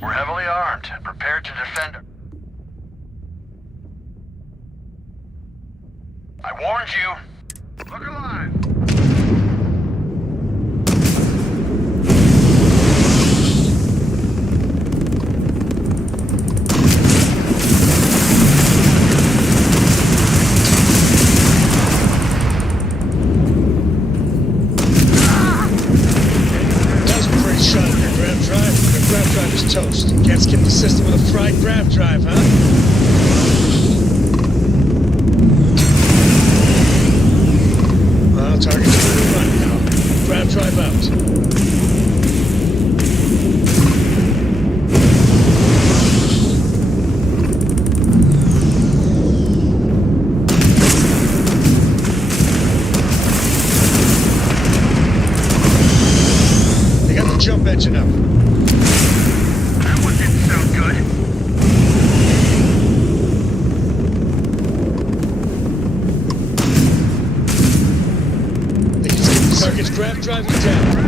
We're heavily armed and prepared to defend. I warned you. Look alive. Grav drive is toast. Can't skip the system with a fried grav drive, huh? Well, target's fully run now. Grav drive out. They got the jump engine up. That one didn't sound good. They can skip the target's grav drive is down.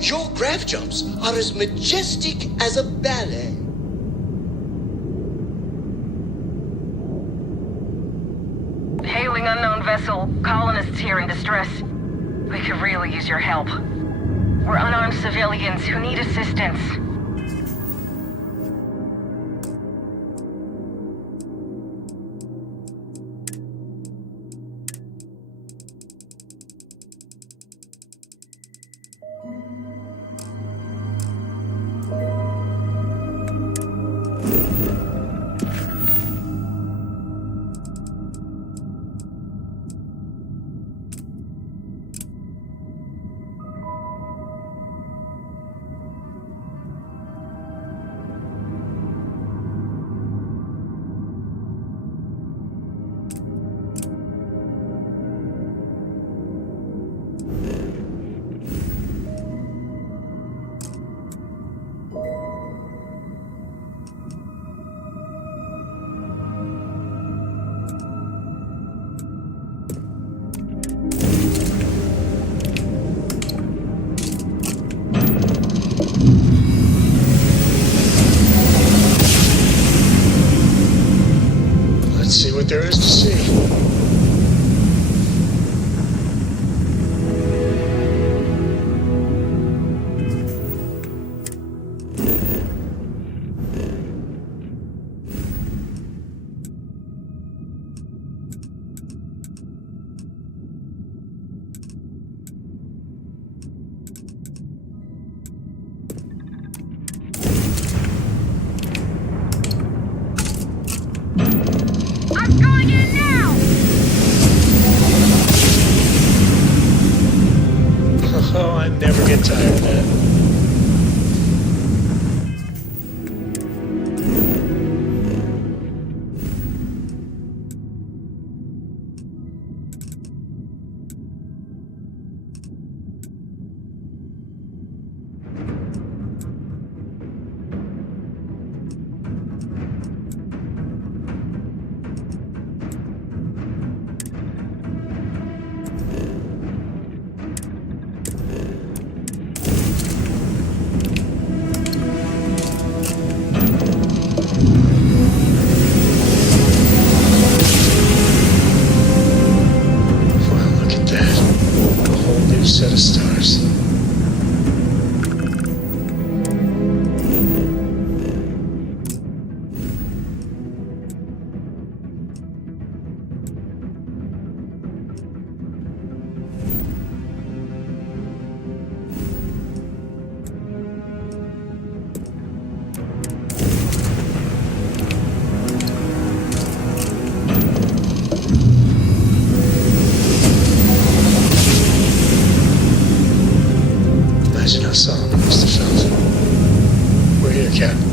Your grav jumps are as majestic as a ballet. Hailing unknown vessel. Colonists here in distress. We could really use your help. We're unarmed civilians who need assistance. Let's see what there is to see. I'm going in now! Oh, I never get tired of that. Set of stars. Imagine how Solomon must have felt. We're here, Captain.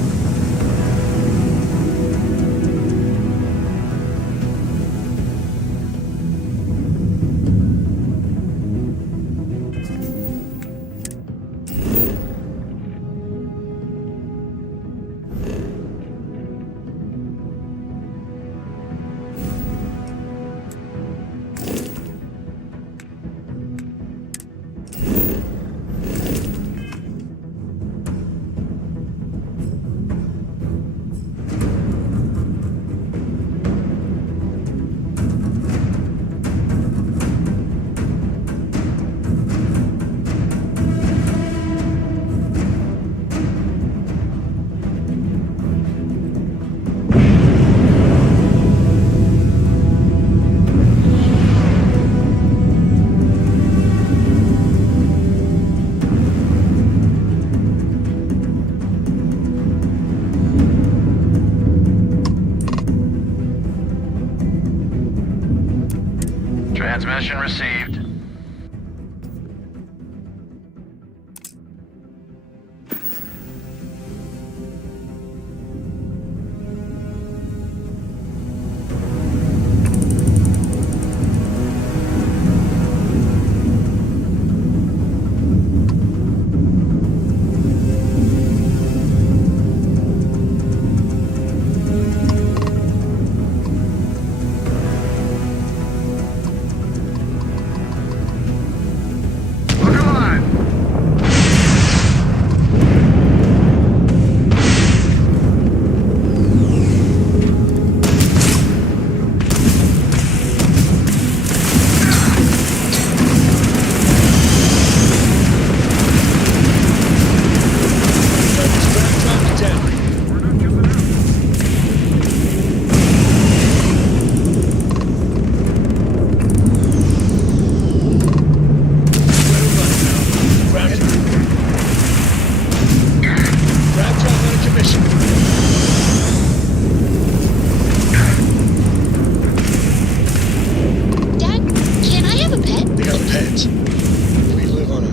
Transmission received.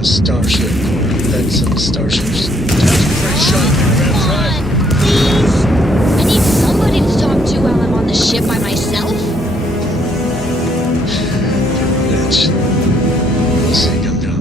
Starship. That's some starships. That's a pretty shot, Rev, right? Please? I need somebody to talk to while I'm on the ship by myself. Bitch. We'll see, come down.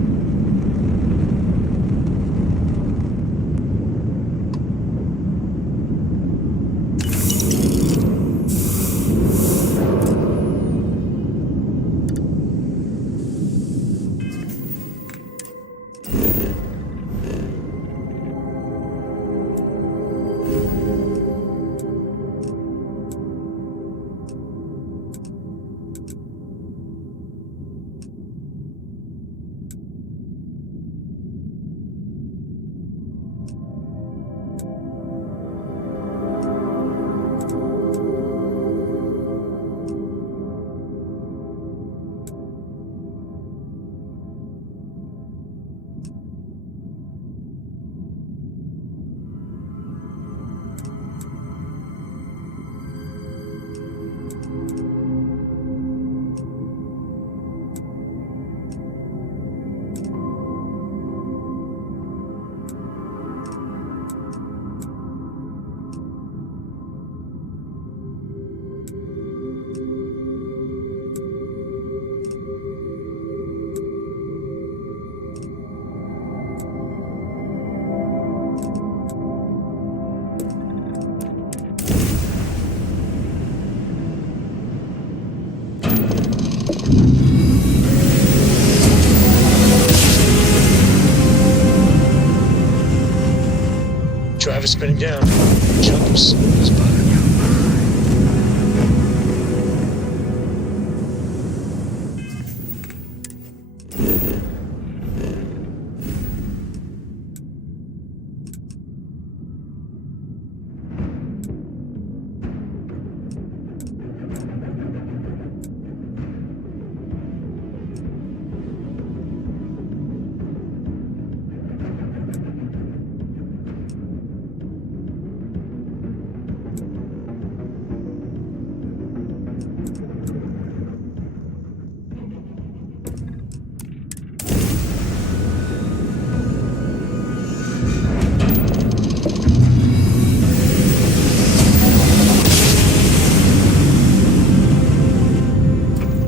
Drive is spinning down. Jumps is behind.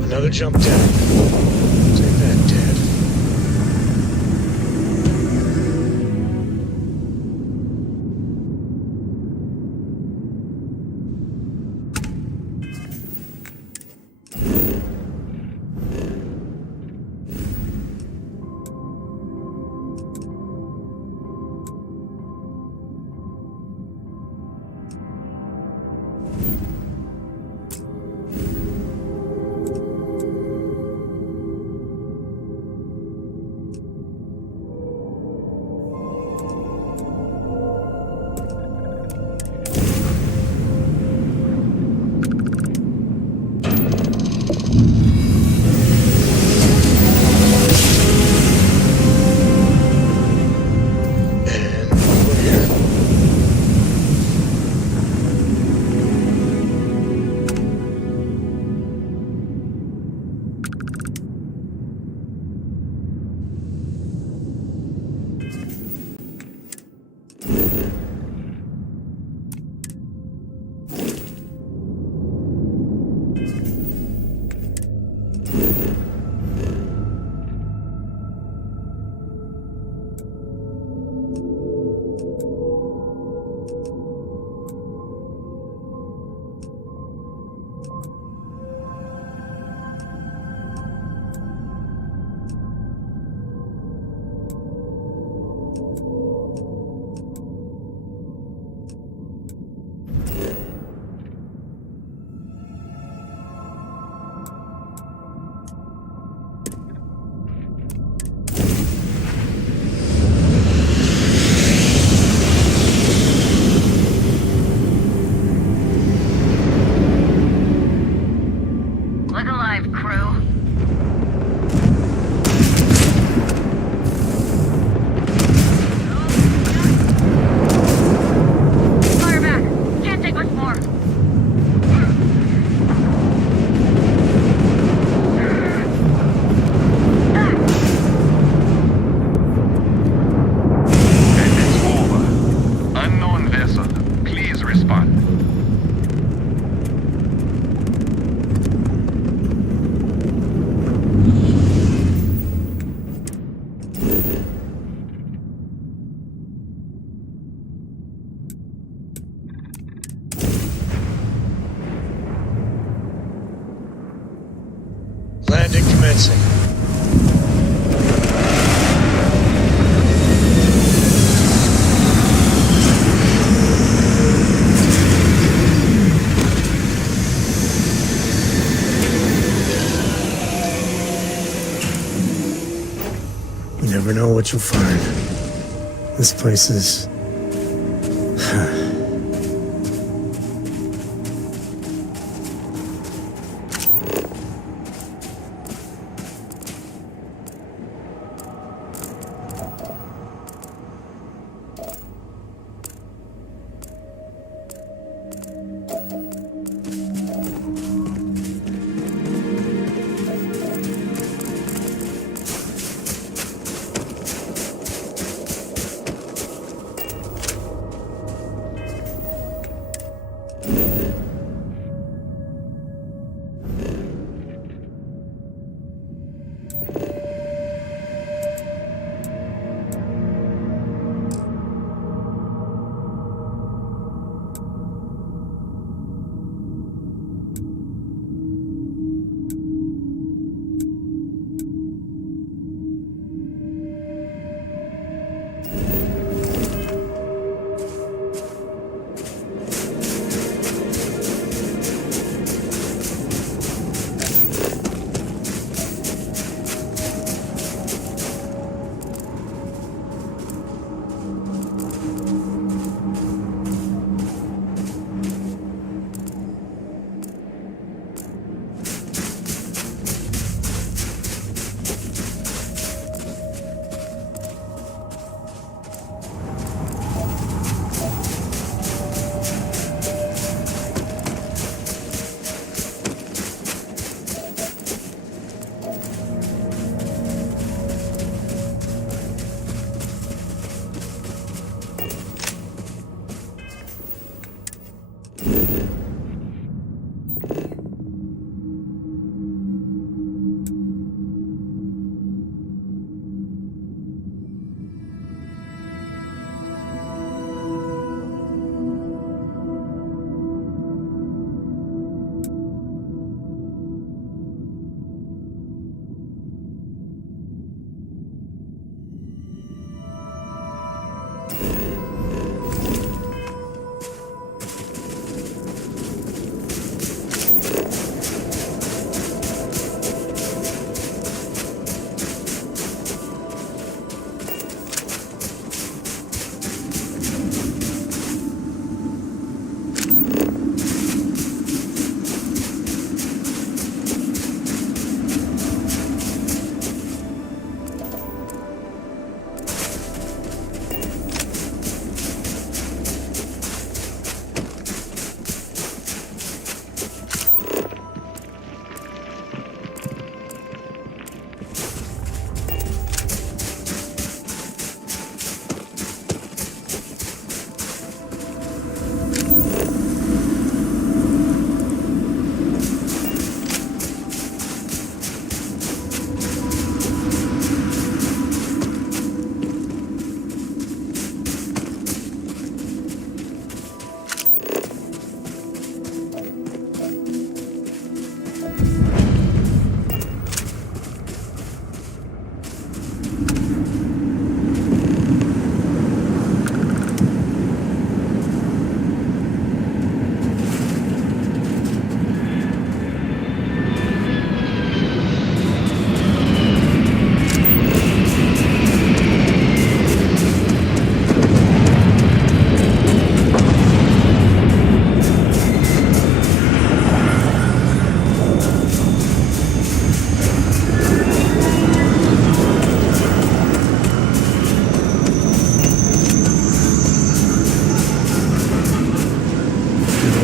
Another jump down. Take that, Dad. You never know what you'll find. This place is...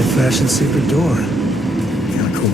old-fashioned secret door. Kinda cool.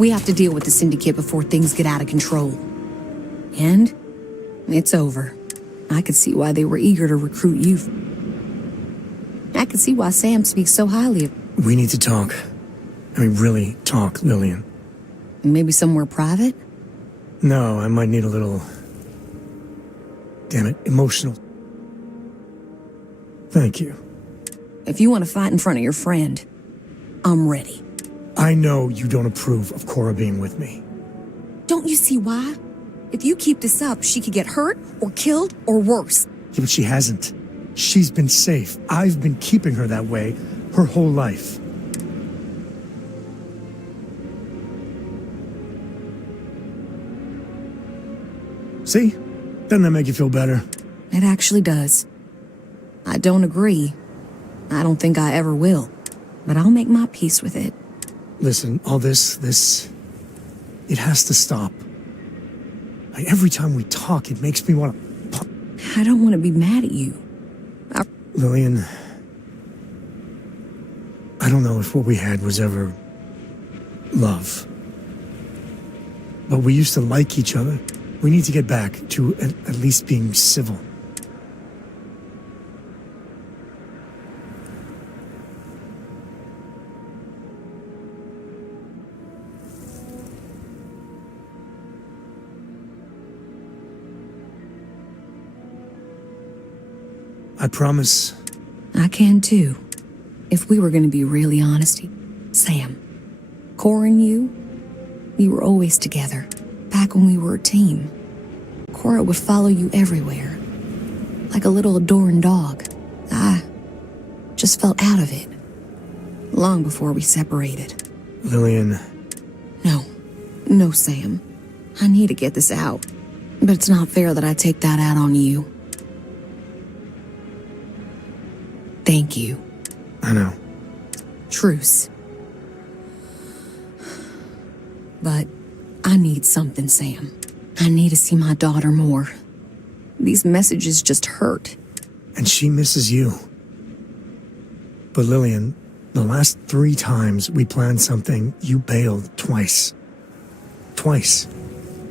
We have to deal with the Syndicate before things get out of control. And it's over. I could see why they were eager to recruit you. I could see why Sam speaks so highly of... We need to talk. I mean, really talk, Lillian. Maybe somewhere private? No, I might need a little... damn it, emotional. Thank you. If you want to fight in front of your friend, I'm ready. I know you don't approve of Cora being with me. Don't you see why? If you keep this up, she could get hurt, or killed, or worse. Yeah, but she hasn't. She's been safe. I've been keeping her that way her whole life. See? Doesn't that make you feel better? It actually does. I don't agree. I don't think I ever will. But I'll make my peace with it. Listen, all this... it has to stop. Like, every time we talk, it makes me want to... I don't want to be mad at you. Lillian... I don't know if what we had was ever... love. But we used to like each other. We need to get back to at least being civil. I promise. I can too. If we were going to be really honest, Sam, Cora and you were always together. Back when we were a team. Cora would follow you everywhere. Like a little adoring dog. I just felt out of it. Long before we separated. Lillian... No, Sam. I need to get this out. But it's not fair that I take that out on you. Thank you. I know. Truce. But I need something, Sam. I need to see my daughter more. These messages just hurt. And she misses you. But Lillian, the last 3 times we planned something, you bailed twice. Twice.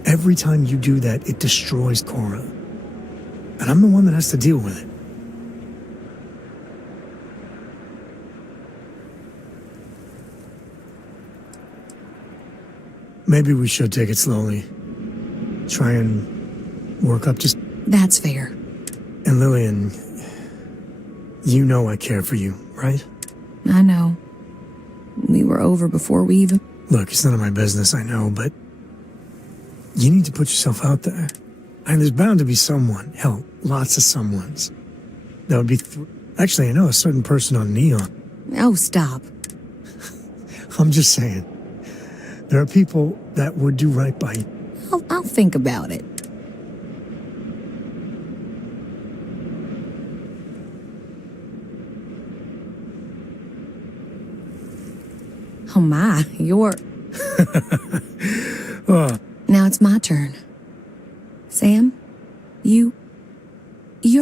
Every time you do that, it destroys Cora. And I'm the one that has to deal with it. Maybe we should take it slowly. Try and work up just... That's fair. And Lillian, you know I care for you, right? I know. We were over before we even... Look, it's none of my business, I know, but... you need to put yourself out there. And there's bound to be someone, hell, lots of someones. That would be... Actually, I know a certain person on Neon. Oh, stop. I'm just saying. There are people that would do right by you. I'll think about it. Oh my, you're... Now it's my turn. Sam, you're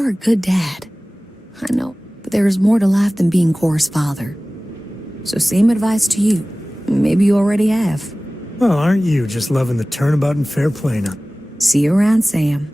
a good dad. I know, but there is more to life than being Cora's father. So same advice to you. Maybe you already have. Well, aren't you just loving the turnabout and fair play now? See you around, Sam.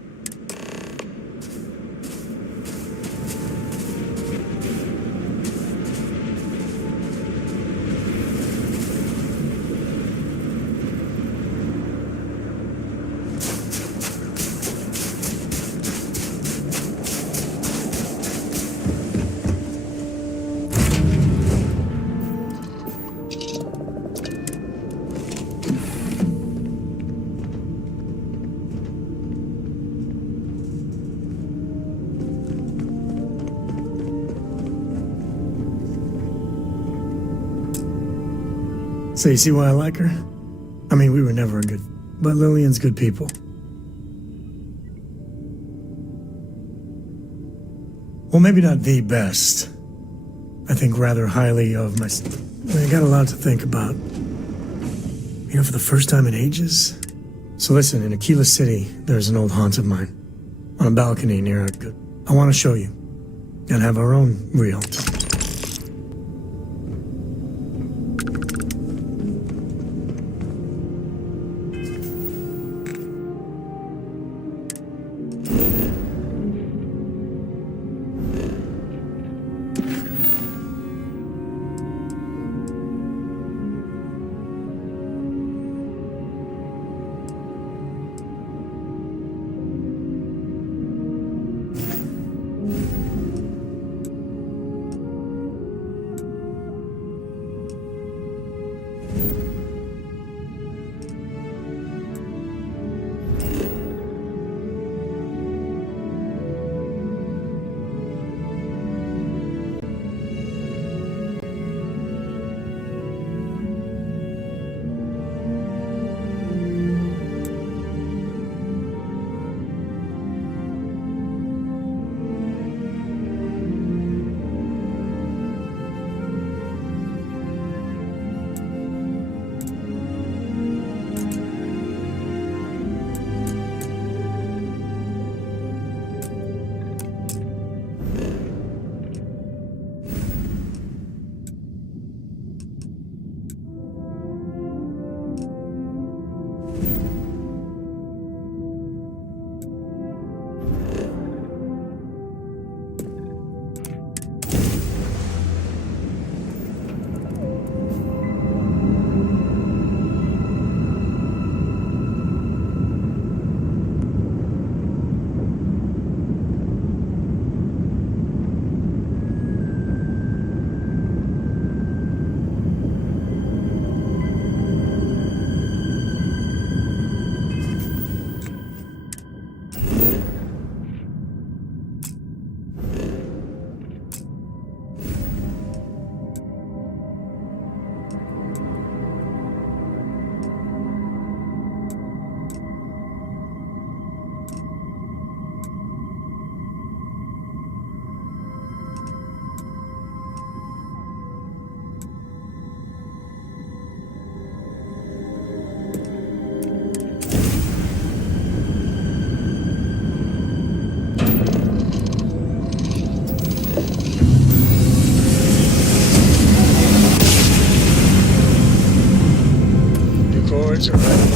So you see why I like her? I mean, we were never a good... but Lillian's good people. Well, maybe not the best. I think rather highly of my... I got a lot to think about. You know, for the first time in ages. So listen, in Aquila City, there's an old haunt of mine. On a balcony near a good... I want to show you. And have our own reel. words are right.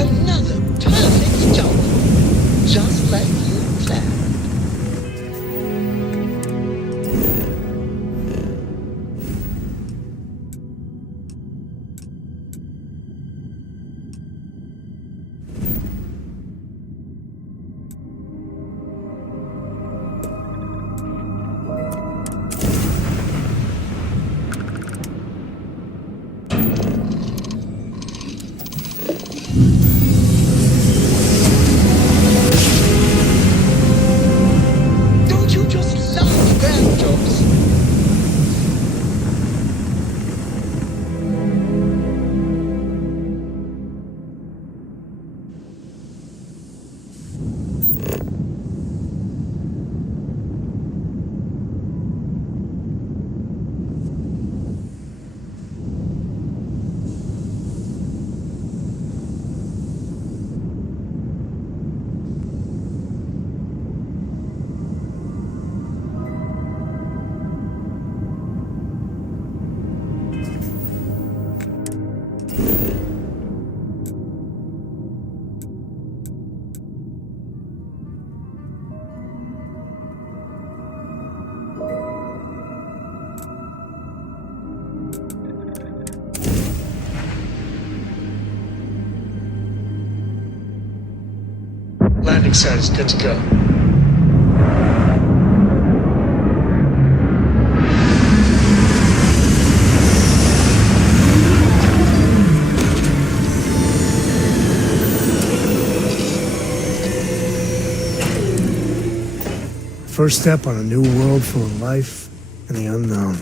Another perfect jump. Just like you planned. Don't you just love grand jumps? Landing site is good to go. First step on a new world full of life and the unknown.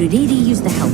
could really use the help.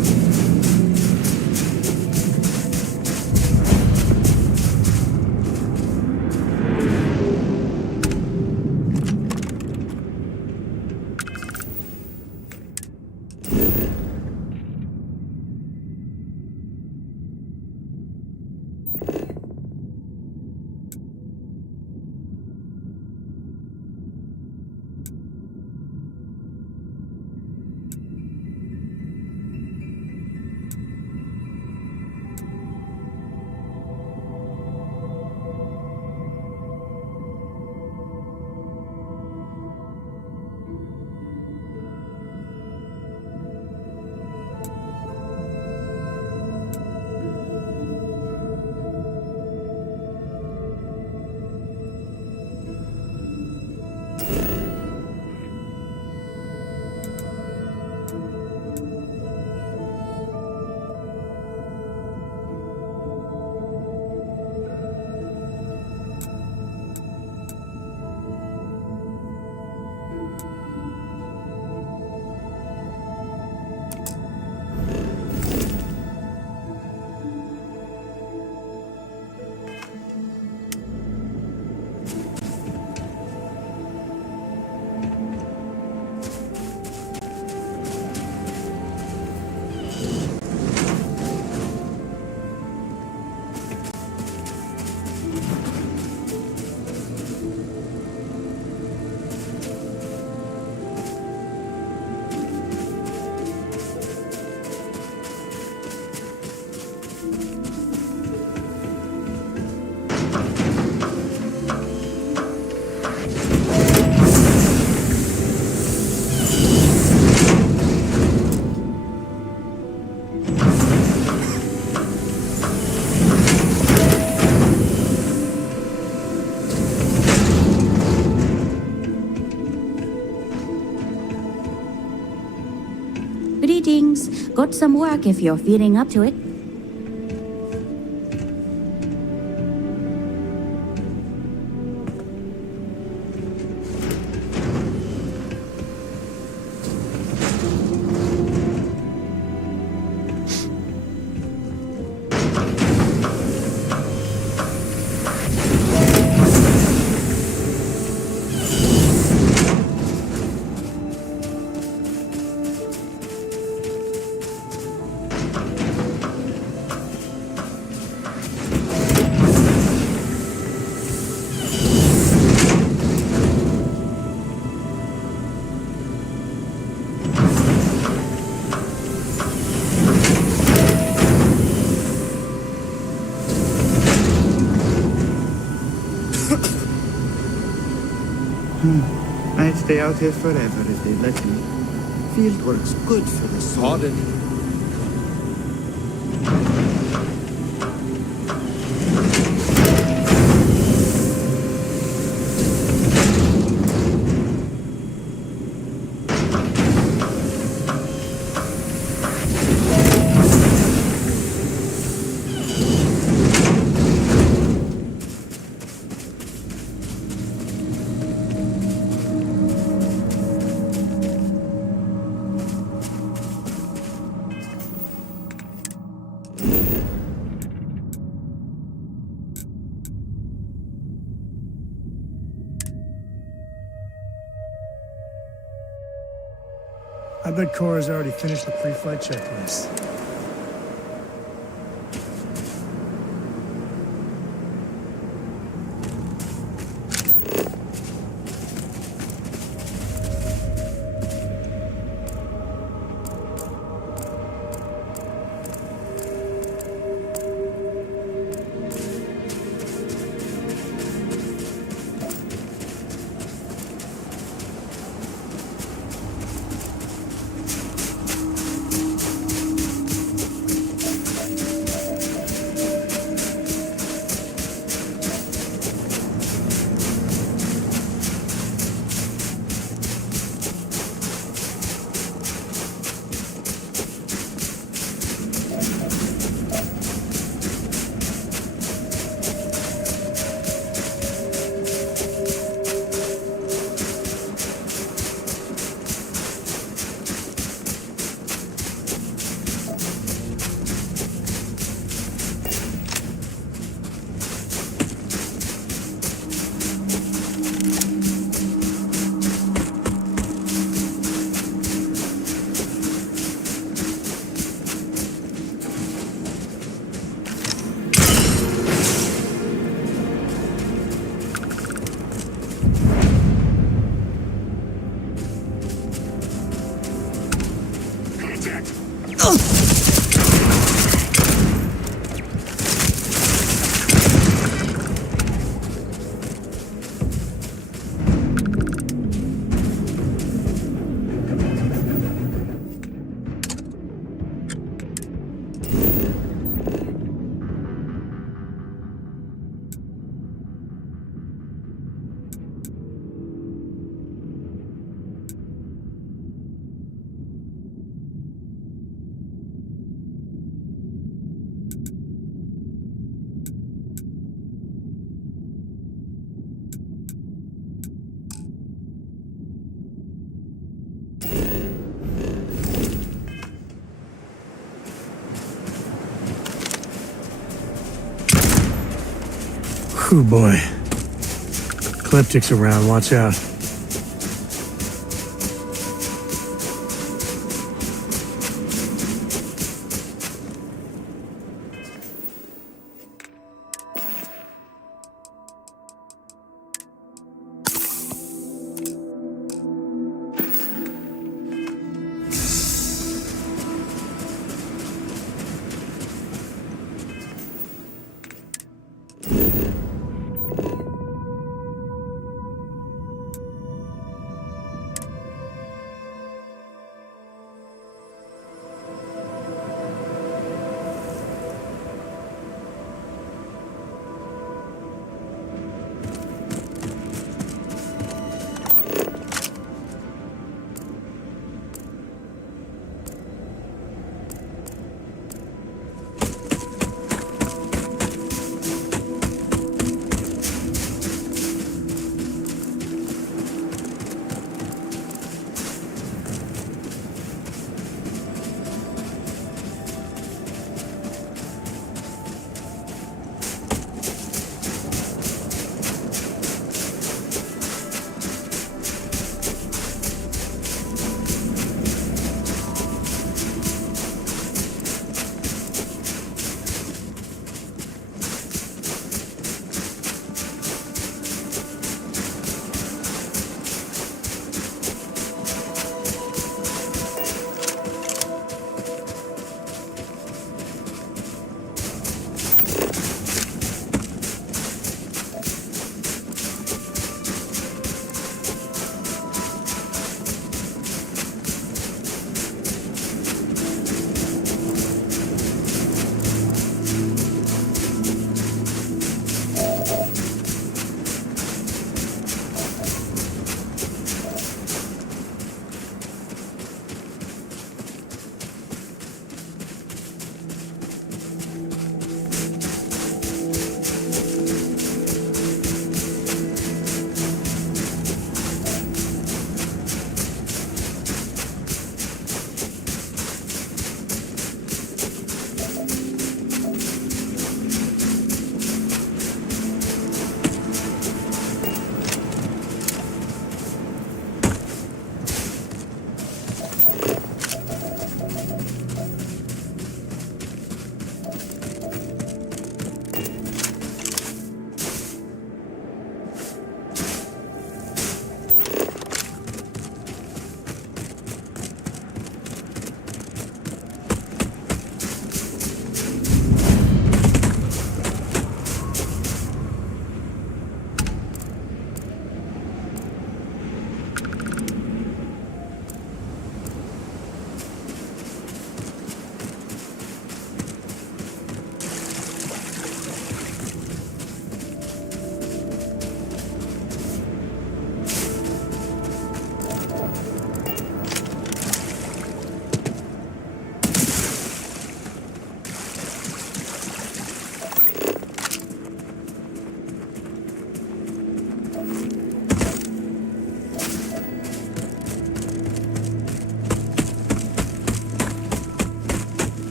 Greetings. Got some work if you're feeling up to it. I'd stay out here forever if they'd let me. Fieldwork's good for the soul. Pardon? I bet Cora's already finished the pre-flight checklist. Whew, boy. Ecliptics around, watch out.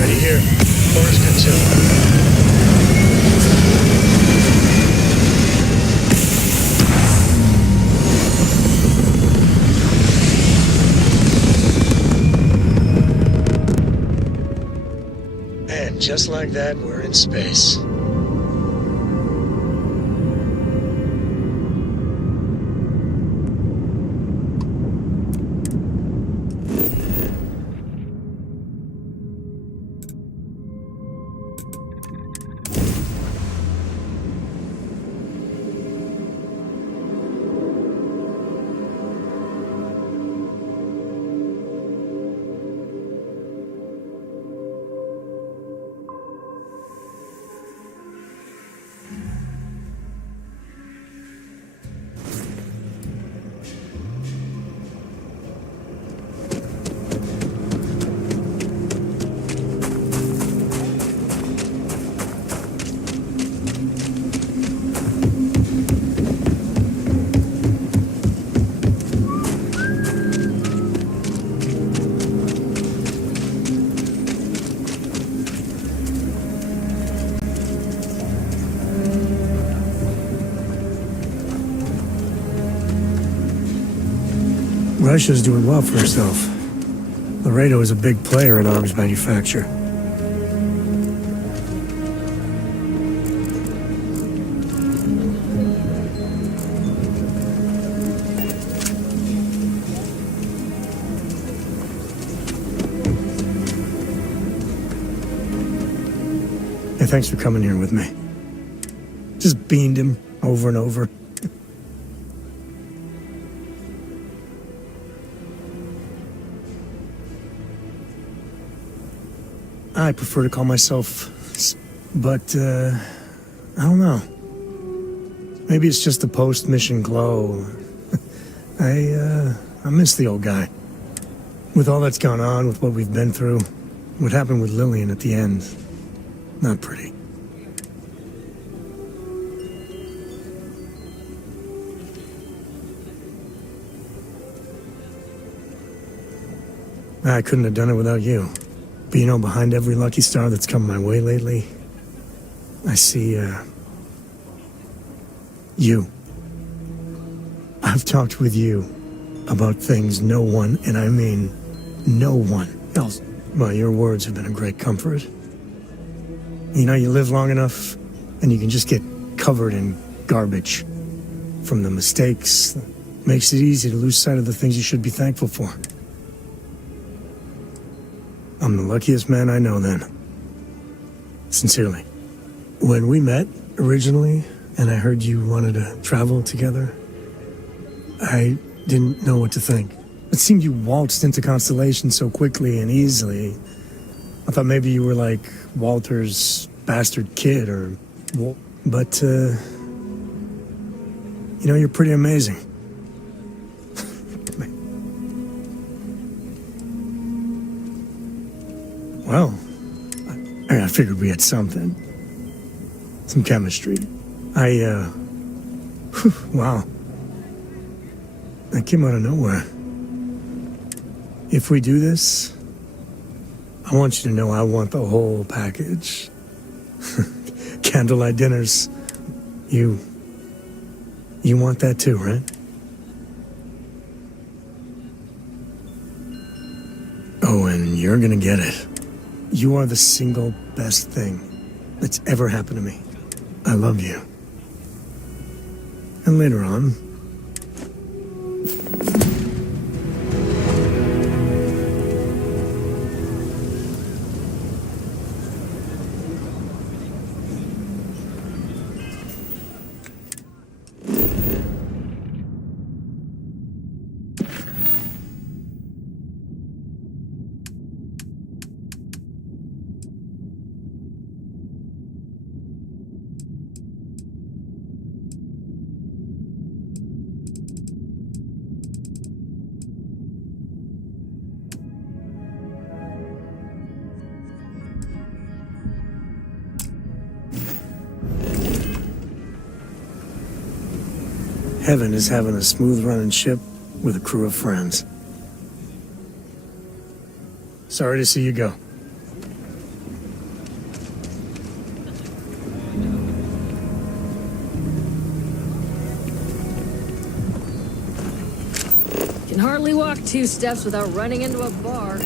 Ready here. Core's good too. And just like that, we're in space. Russia's doing well for herself. Laredo is a big player in arms manufacture. Hey, thanks for coming here with me. Just beamed him over and over. I prefer to call myself, but I don't know. Maybe it's just the post-mission glow. I miss the old guy. With all that's gone on, with what we've been through, what happened with Lillian at the end, not pretty. I couldn't have done it without you. But you know, behind every lucky star that's come my way lately, I see, you. I've talked with you about things no one, and I mean no one else. Well, your words have been a great comfort. You know, you live long enough, and you can just get covered in garbage from the mistakes. Makes it easy to lose sight of the things you should be thankful for. I'm the luckiest man I know then. Sincerely. When we met originally, and I heard you wanted to travel together, I didn't know what to think. It seemed you waltzed into Constellation so quickly and easily. I thought maybe you were like Walter's bastard kid or... But, you know, you're pretty amazing. Well, I figured we had something. Some chemistry. Wow. That came out of nowhere. If we do this, I want you to know I want the whole package. Candlelight dinners. You want that too, right? Oh, and you're gonna get it. You are the single best thing that's ever happened to me. I love you. And later on, heaven is having a smooth running ship with a crew of friends. Sorry to see you go. Can hardly walk 2 steps without running into a bar.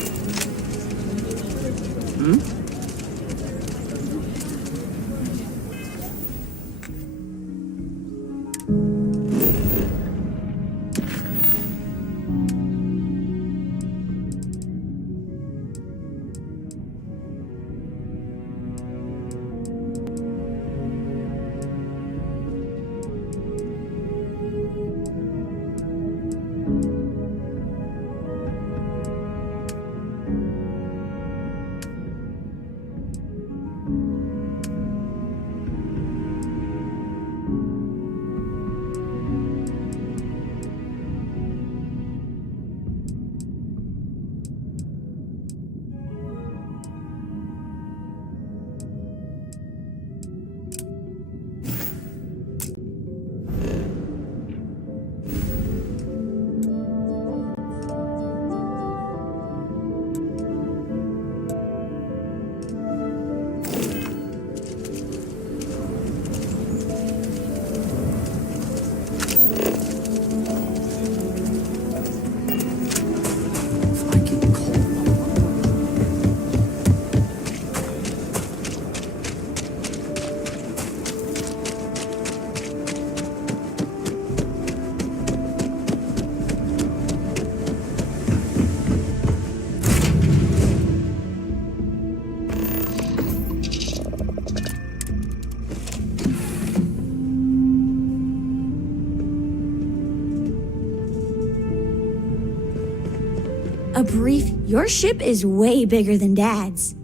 A brief, your ship is way bigger than Dad's.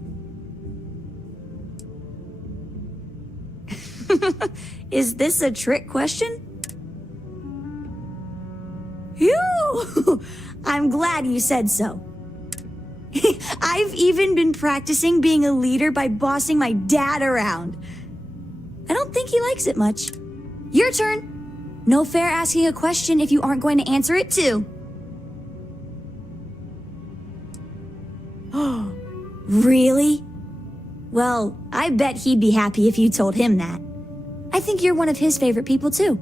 Is this a trick question? Phew! I'm glad you said so. I've even been practicing being a leader by bossing my dad around. I don't think he likes it much. Your turn. No fair asking a question if you aren't going to answer it too. Oh, really? Well, I bet he'd be happy if you told him that. I think you're one of his favorite people too.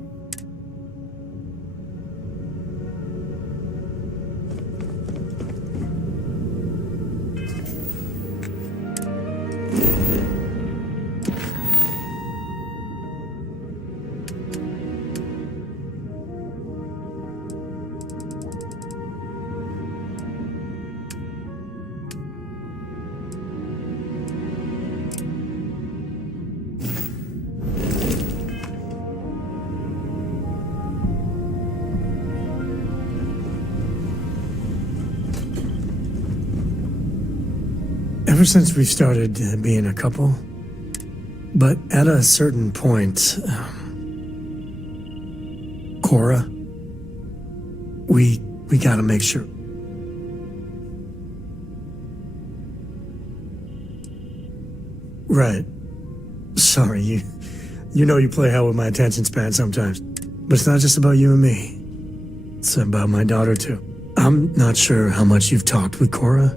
Ever since we started being a couple, but at a certain point, Cora, we gotta make sure. Right. Sorry, you know you play hell with my attention span sometimes. But it's not just about you and me. It's about my daughter too. I'm not sure how much you've talked with Cora.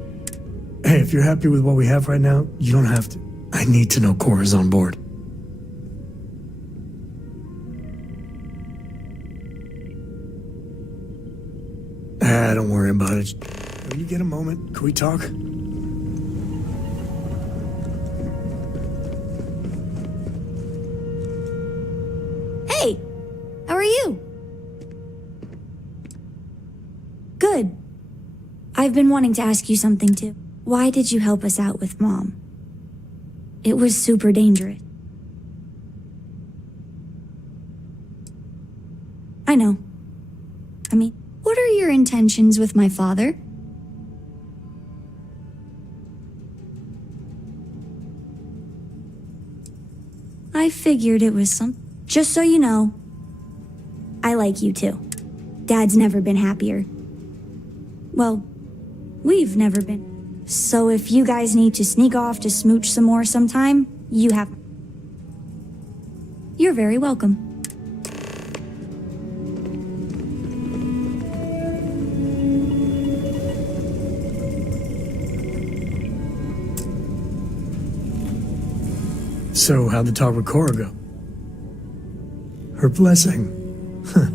Hey, if you're happy with what we have right now, you don't have to. I need to know Cora's on board. Don't worry about it. When you get a moment, can we talk? Hey, how are you? Good. I've been wanting to ask you something too. Why did you help us out with Mom? It was super dangerous. I know. I mean, what are your intentions with my father? I figured it was some. Just so you know, I like you too. Dad's never been happier. Well, we've never been. So if you guys need to sneak off to smooch some more sometime, you have. You're very welcome. So, how'd the talk with Cora go? Her blessing. Huh.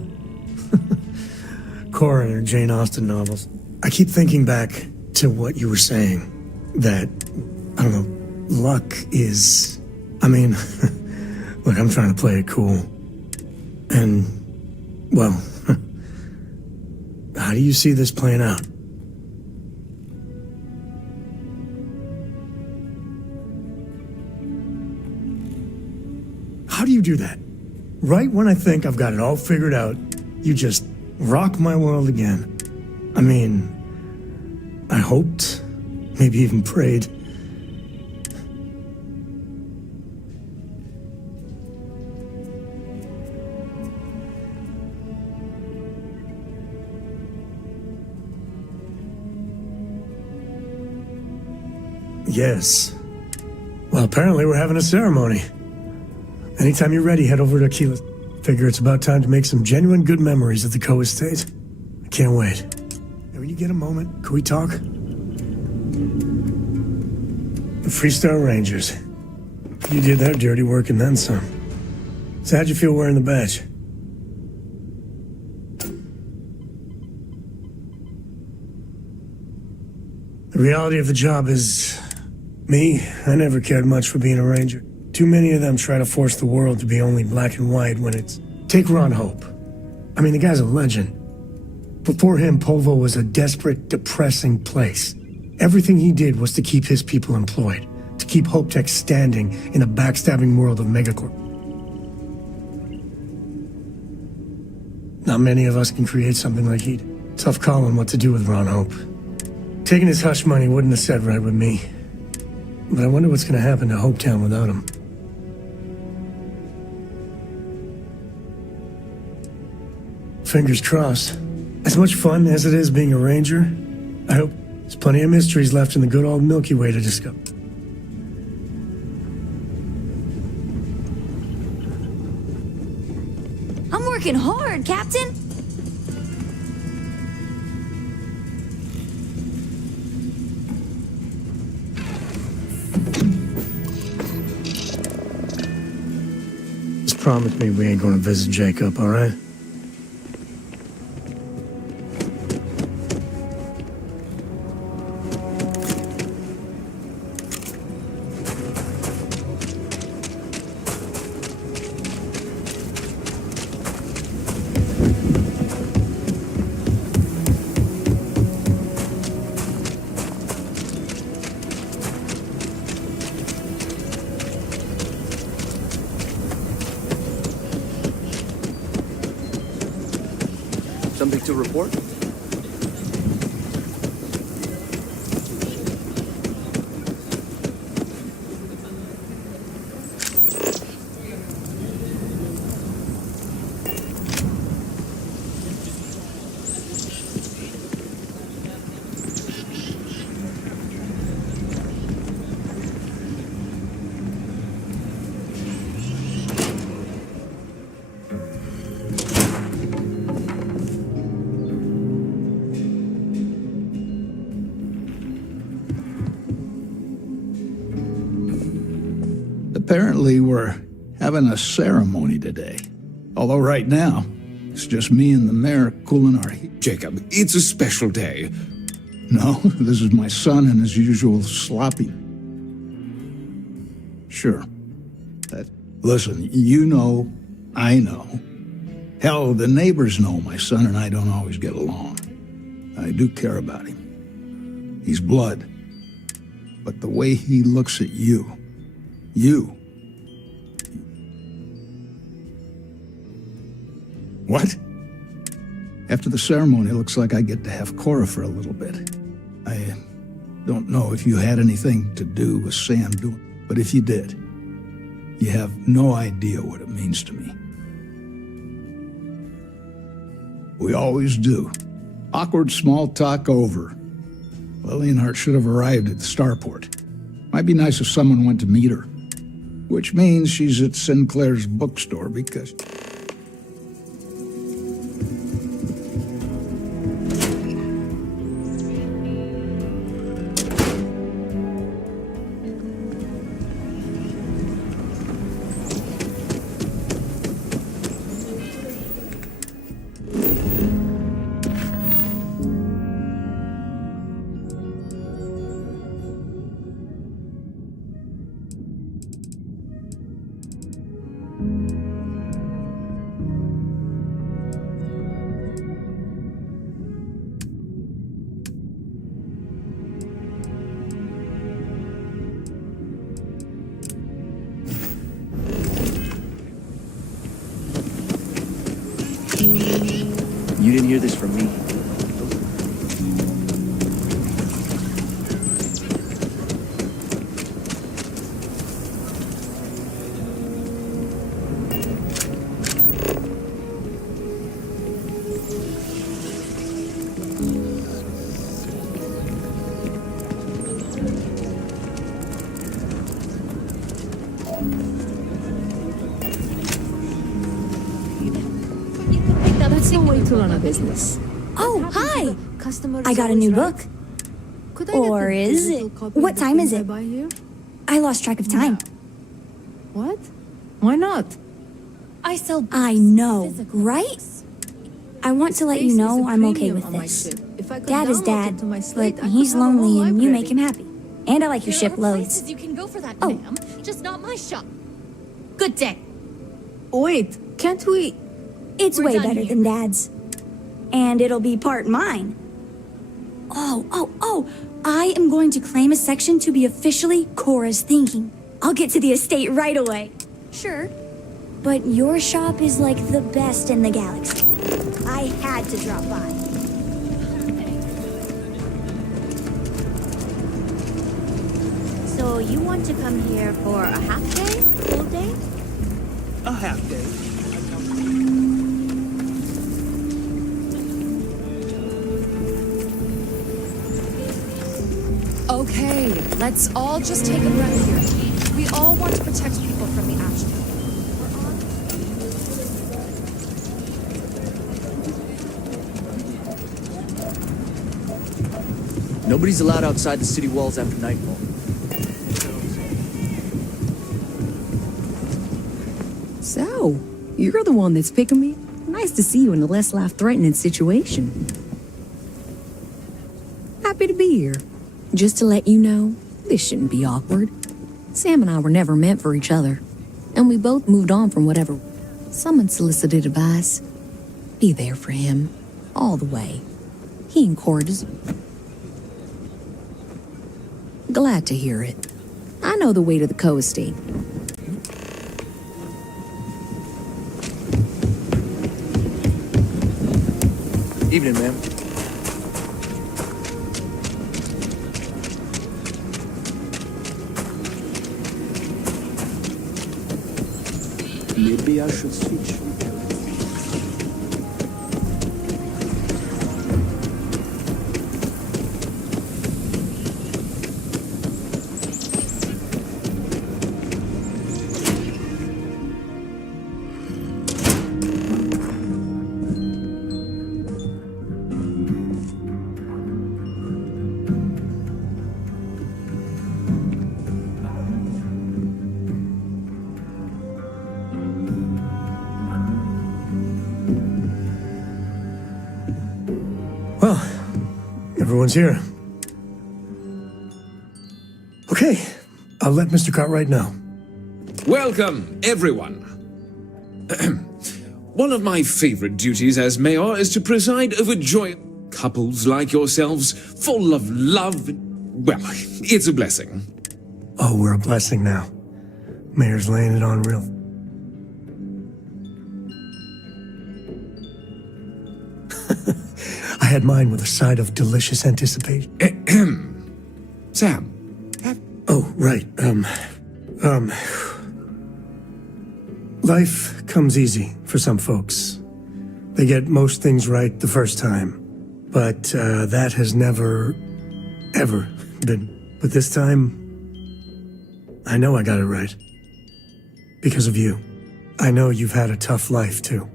Cora and her Jane Austen novels. I keep thinking back to what you were saying. That, I don't know, luck is... I mean, look, I'm trying to play it cool. And, well, how do you see this playing out? How do you do that? Right when I think I've got it all figured out, you just rock my world again. I mean, I hoped, maybe even prayed. Yes. Well, apparently we're having a ceremony. Anytime you're ready, head over to Aquila. Figure it's about time to make some genuine good memories at the Coe Estate. I can't wait. And when you get a moment, can we talk? The Freestar Rangers. You did that dirty work and then some. So how'd you feel wearing the badge? The reality of the job is... me, I never cared much for being a ranger. Too many of them try to force the world to be only black and white when it's... Take Ron Hope. I mean, the guy's a legend. Before him, Polvo was a desperate, depressing place. Everything he did was to keep his people employed, to keep Hope Tech standing in the backstabbing world of Megacorp. Not many of us can create something like he did. Tough call on what to do with Ron Hope. Taking his hush money wouldn't have sat right with me. But I wonder what's going to happen to Hopetown without him. Fingers crossed. As much fun as it is being a ranger, I hope there's plenty of mysteries left in the good old Milky Way to discover. I'm working hard, Captain. Just promise me we ain't going to visit Jacob, all right? Something to report? Apparently, we're having a ceremony today. Although right now, it's just me and the mayor cooling our heat. Jacob, it's a special day. No, this is my son and his usual sloppy. Sure. Listen, you know, I know. Hell, the neighbors know my son and I don't always get along. I do care about him. He's blood. But the way he looks at you... What? After the ceremony, it looks like I get to have Cora for a little bit. I don't know if you had anything to do with Sam doing, but if you did, you have no idea what it means to me. We always do. Awkward small talk over. Lillianhart should have arrived at the starport. Might be nice if someone went to meet her. Which means she's at Sinclair's bookstore because... hear this from me. That's no way to run a business. Oh, hi! I got a new book. Or is it? What time is it? I lost track of time. What? Why not? I know, right? I want to let you know I'm okay with this. Dad is dad, but he's lonely and you make him happy. And I like your ship loads. You can go for that, Oh. ma'am. Just not my shop. Good day. Wait, can't we? It's We're way done better here. than Dad's. And it'll be part mine. Oh, I am going to claim a section to be officially Cora's thinking. I'll get to the estate right away. Sure. But your shop is like the best in the galaxy. I had to drop by. So you want to come here for a half day? Full day? A half day. Okay, let's all just take a breath here. We all want to protect people from the action. Nobody's allowed outside the city walls after nightfall. So, you're the one that's picking me? Nice to see you in a less life-threatening situation. Happy to be here. Just to let you know, this shouldn't be awkward. Sam and I were never meant for each other, and we both moved on from whatever. Someone solicited advice. Be there for him, all the way. He and Cora deserve. Glad to hear it. I know the way to the co-estate. Evening, ma'am. Maybe I should switch. Well, everyone's here. Okay, I'll let Mr. Cartwright know. Welcome, everyone. One of my favorite duties as mayor is to preside over joy couples like yourselves, full of love. Well, it's a blessing. Oh, we're a blessing now. Mayor's laying it on real. I had mine with a side of delicious anticipation. Sam. Oh, right. Life comes easy for some folks. They get most things right the first time. But that has never, ever been. But this time, I know I got it right. Because of you. I know you've had a tough life, too.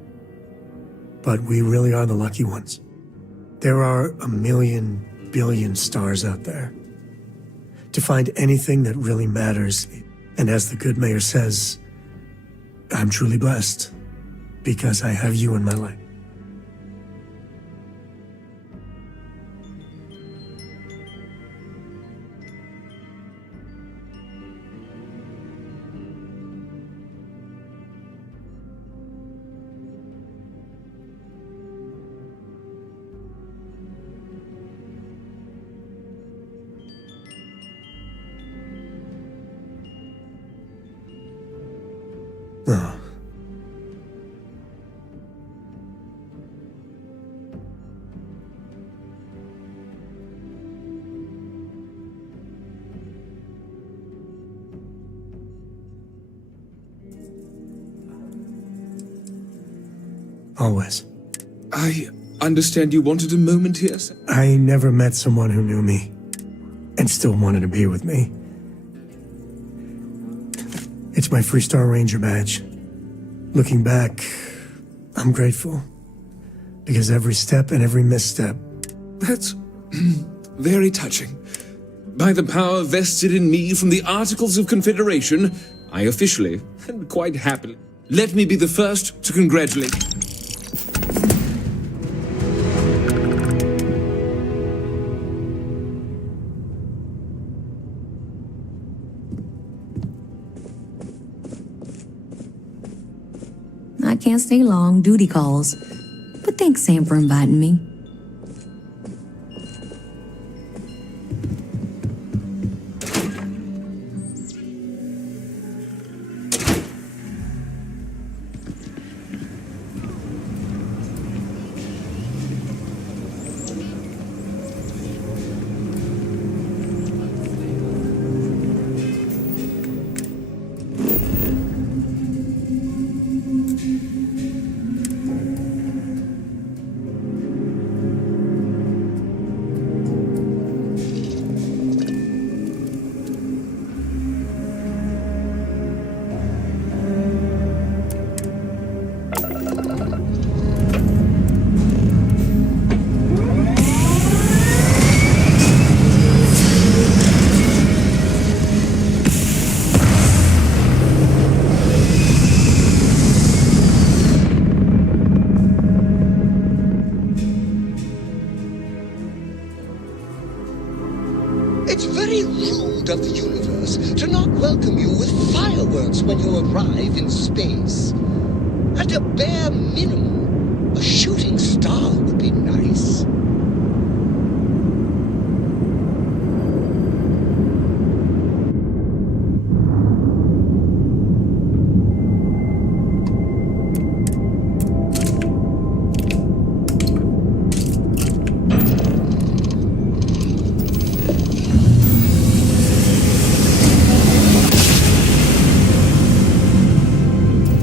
But we really are the lucky ones. There are a million, billion stars out there. To find anything that really matters, and as the good mayor says, I'm truly blessed because I have you in my life. Oh. Always. I understand you wanted a moment here, sir? I never met someone who knew me and still wanted to be with me. It's my Freestar Ranger badge. Looking back, I'm grateful. Because every step and every misstep... That's very touching. By the power vested in me from the Articles of Confederation, I officially, and quite happily, let me be the first to congratulate you. I can't stay long, duty calls. But thanks, Sam, for inviting me. It's very rude of the universe to not welcome you with fireworks when you arrive in space. At a bare minimum, a shooting star would be nice.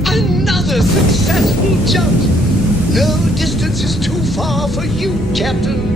Another successful jump! No distance is too far for you, Captain.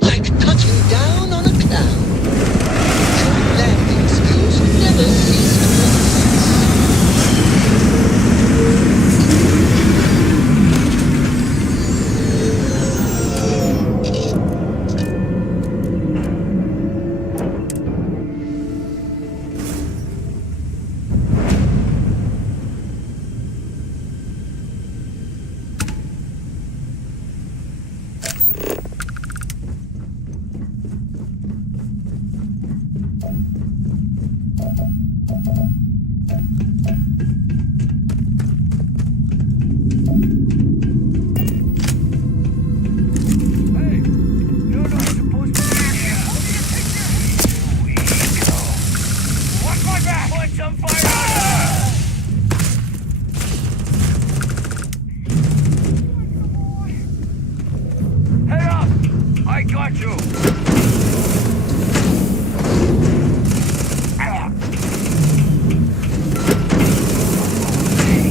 Like touching down on a cloud. Your landing skills never cease to amaze. I got you!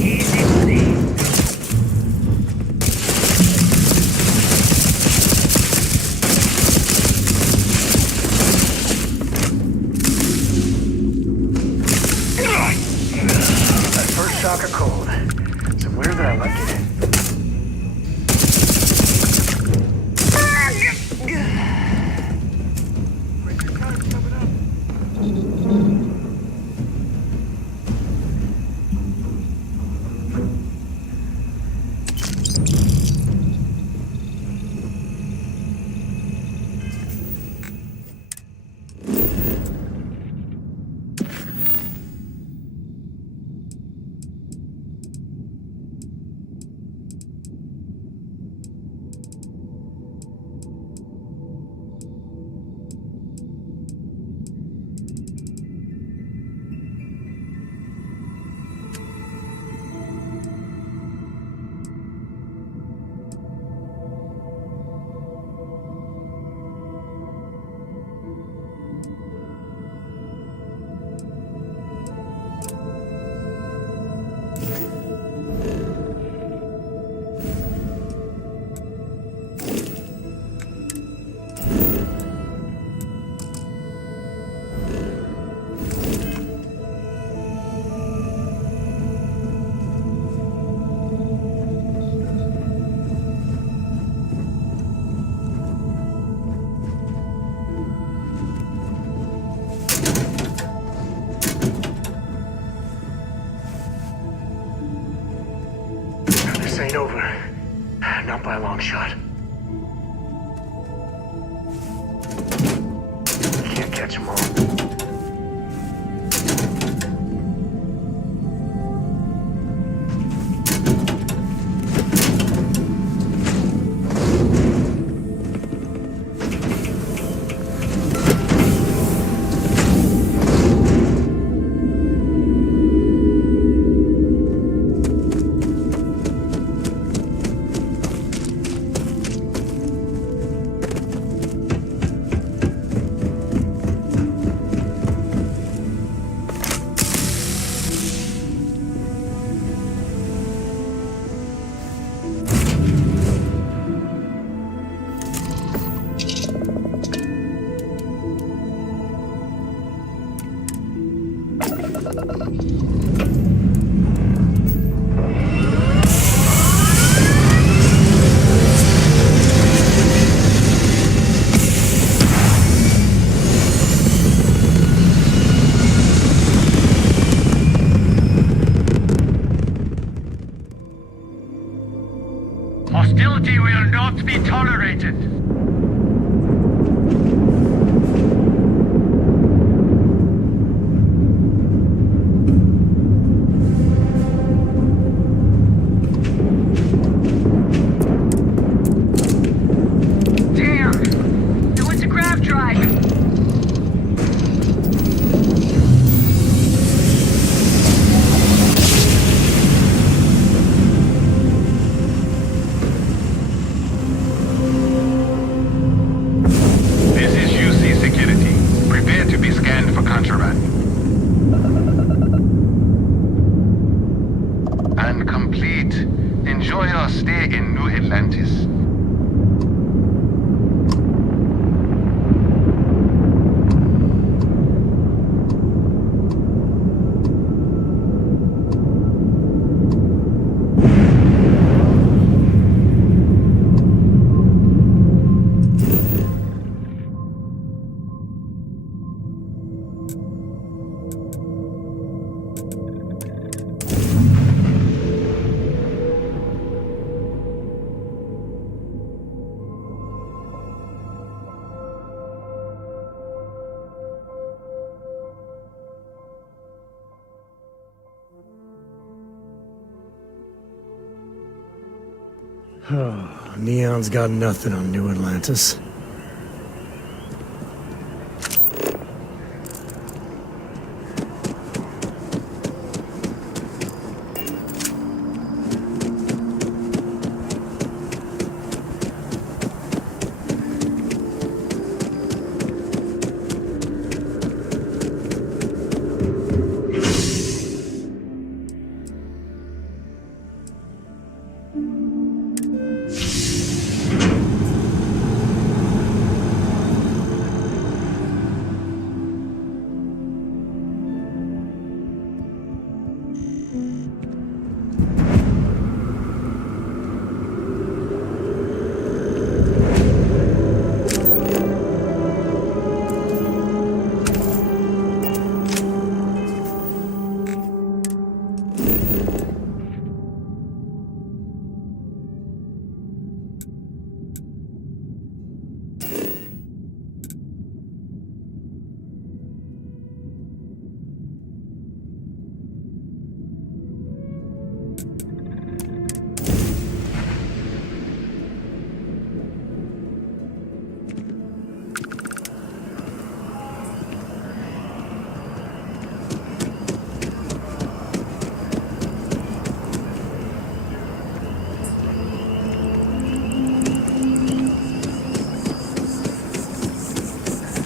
Easy, buddy. That first shock of cold. Is it weird that I like it? ain't over. Not by a long shot. Can't catch them all. Hostility will not be tolerated. Damn! There was a grav drive! This is UC Security. Prepare to be scanned for contraband. And complete. Enjoy your stay in New Atlantis. Neon's got nothing on New Atlantis.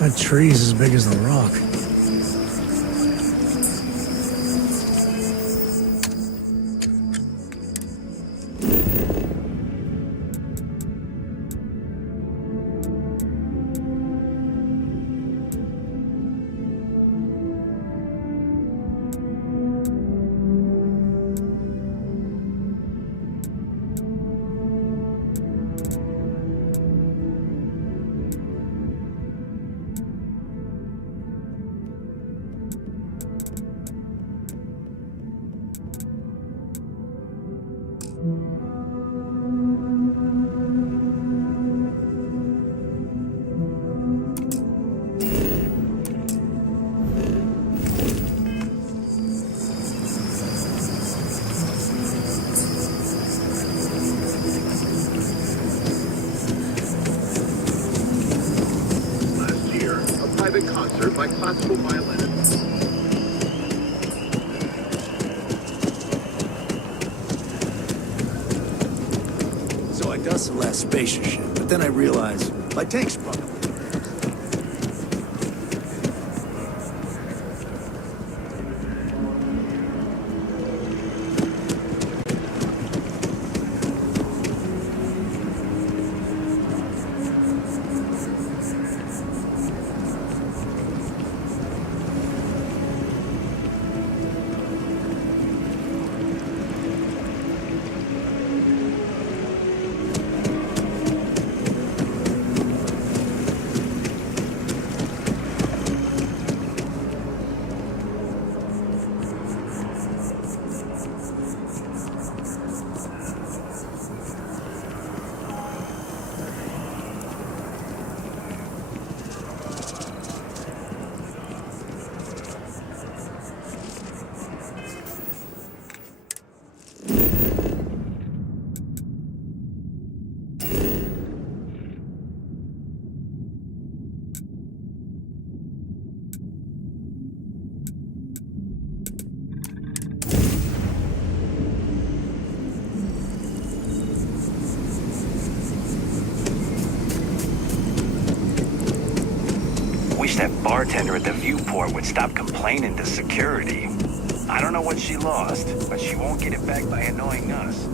That tree's as big as the rock. concert by classical violinist. So I dust the last spacer ship, but then I realized my tank's broken. Wish that bartender at the viewport would stop complaining to security. I don't know what she lost, but she won't get it back by annoying us.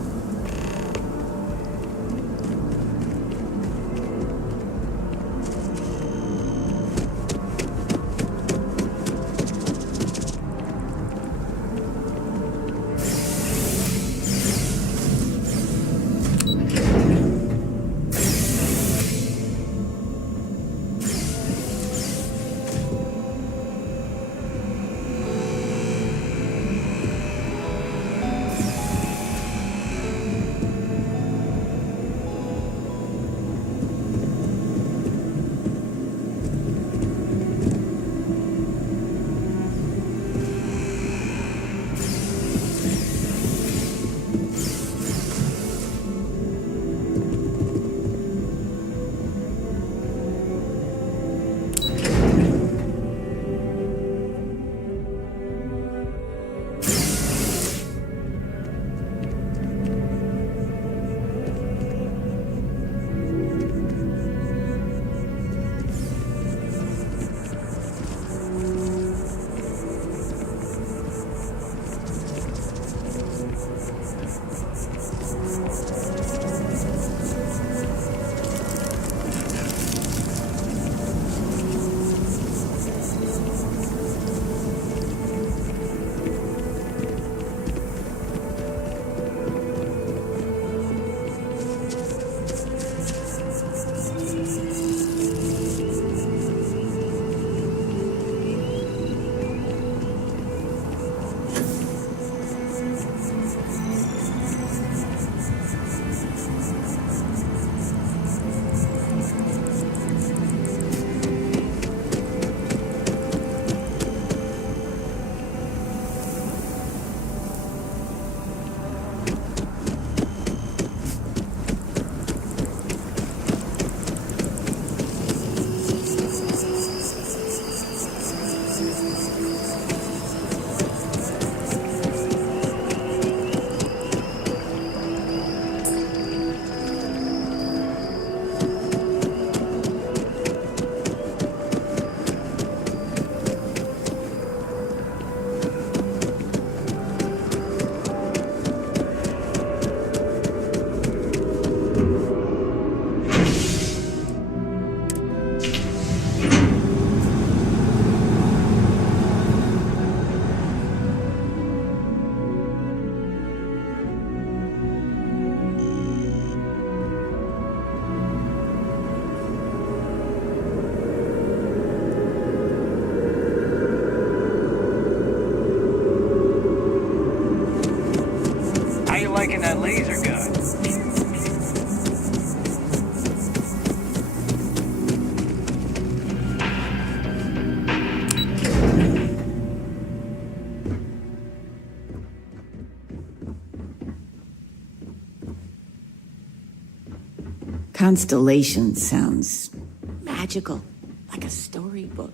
Liking that laser gun. Constellation sounds magical, like a storybook.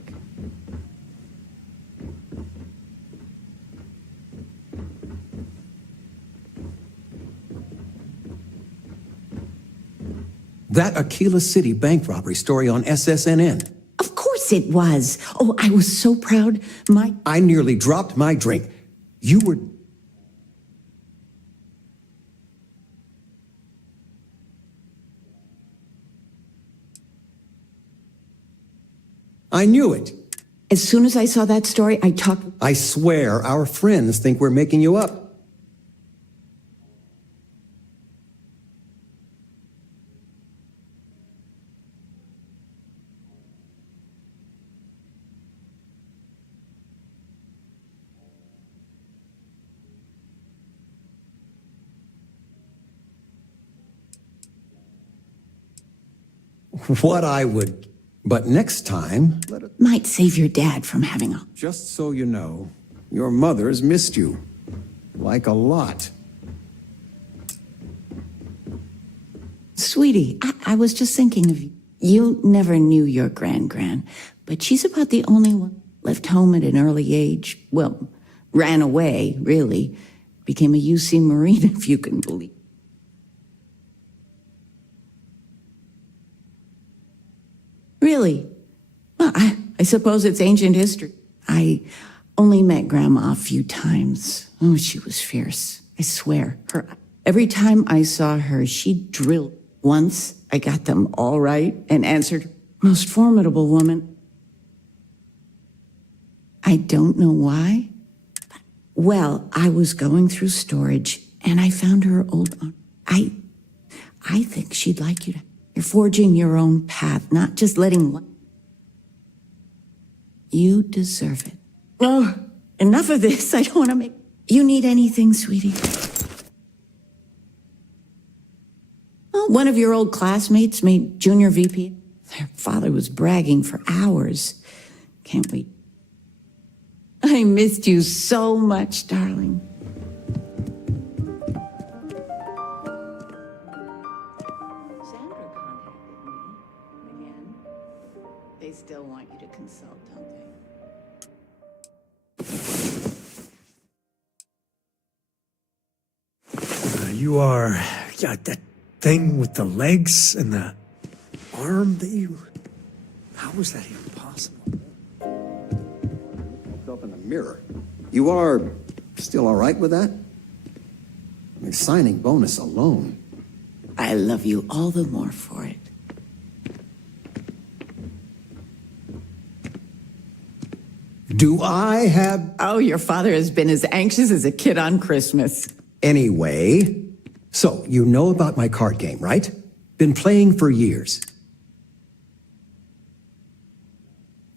That Aquila City bank robbery story on SSNN. Of course it was. Oh, I was so proud. I nearly dropped my drink. You were... I knew it. As soon as I saw that story, I talked... I swear our friends think we're making you up. What I would... But next time... Might save your dad from having a... Just so you know, your mother's missed you. Like a lot. Sweetie, I was just thinking of you. You never knew your gran, but she's about the only one left home at an early age. Well, ran away, really. Became a UC Marine, if you can believe. Really? Well, I suppose it's ancient history. I only met Grandma a few times. Oh, she was fierce. I swear. Every time I saw her, she'd drill. Once, I got them all right and answered, most formidable woman. I don't know why. Well, I was going through storage and I found her old aunt. I think she'd like you to. You're forging your own path, not just letting one. You deserve it. Oh, enough of this. I don't want to make... You need anything, sweetie? Oh, one of your old classmates made junior VP. Their father was bragging for hours. Can't wait. I missed you so much, darling. They still want you to consult, don't they? You are... Yeah, that thing with the legs and the arm that you... How was that even possible? Look up in the mirror. You are still all right with that? I mean, signing bonus alone. I love you all the more for it. Do I have... Oh, your father has been as anxious as a kid on Christmas. Anyway, so you know about my card game, right? Been playing for years.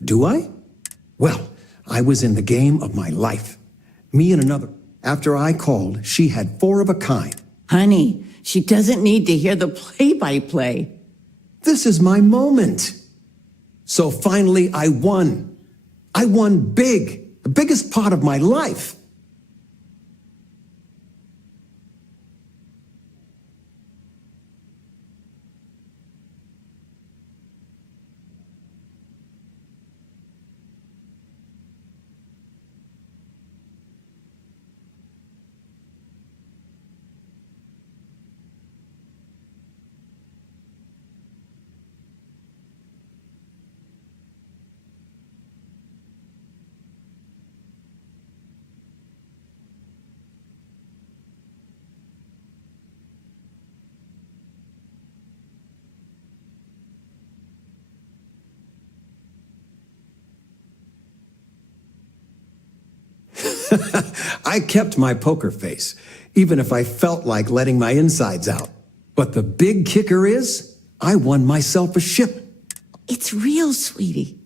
Do I? Well, I was in the game of my life. Me and another. After I called, she had 4 of a kind. Honey, she doesn't need to hear the play-by-play. This is my moment. So finally, I won. I won big, the biggest part of my life. I kept my poker face, even if I felt like letting my insides out. But the big kicker is, I won myself a ship. It's real, sweetie.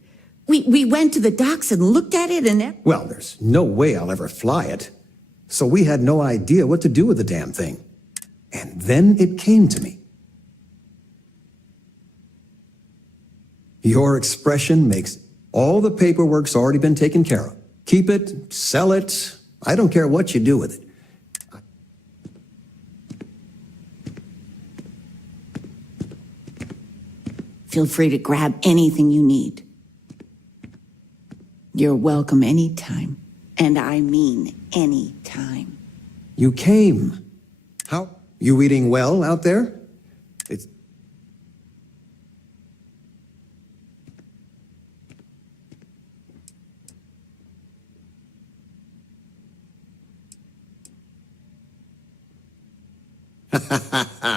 We went to the docks and looked at it and... Well, there's no way I'll ever fly it. So we had no idea what to do with the damn thing. And then it came to me. Your expression makes all the paperwork's already been taken care of. Keep it, sell it, I don't care what you do with it. Feel free to grab anything you need. You're welcome anytime. And I mean anytime. You came. How? You eating well out there?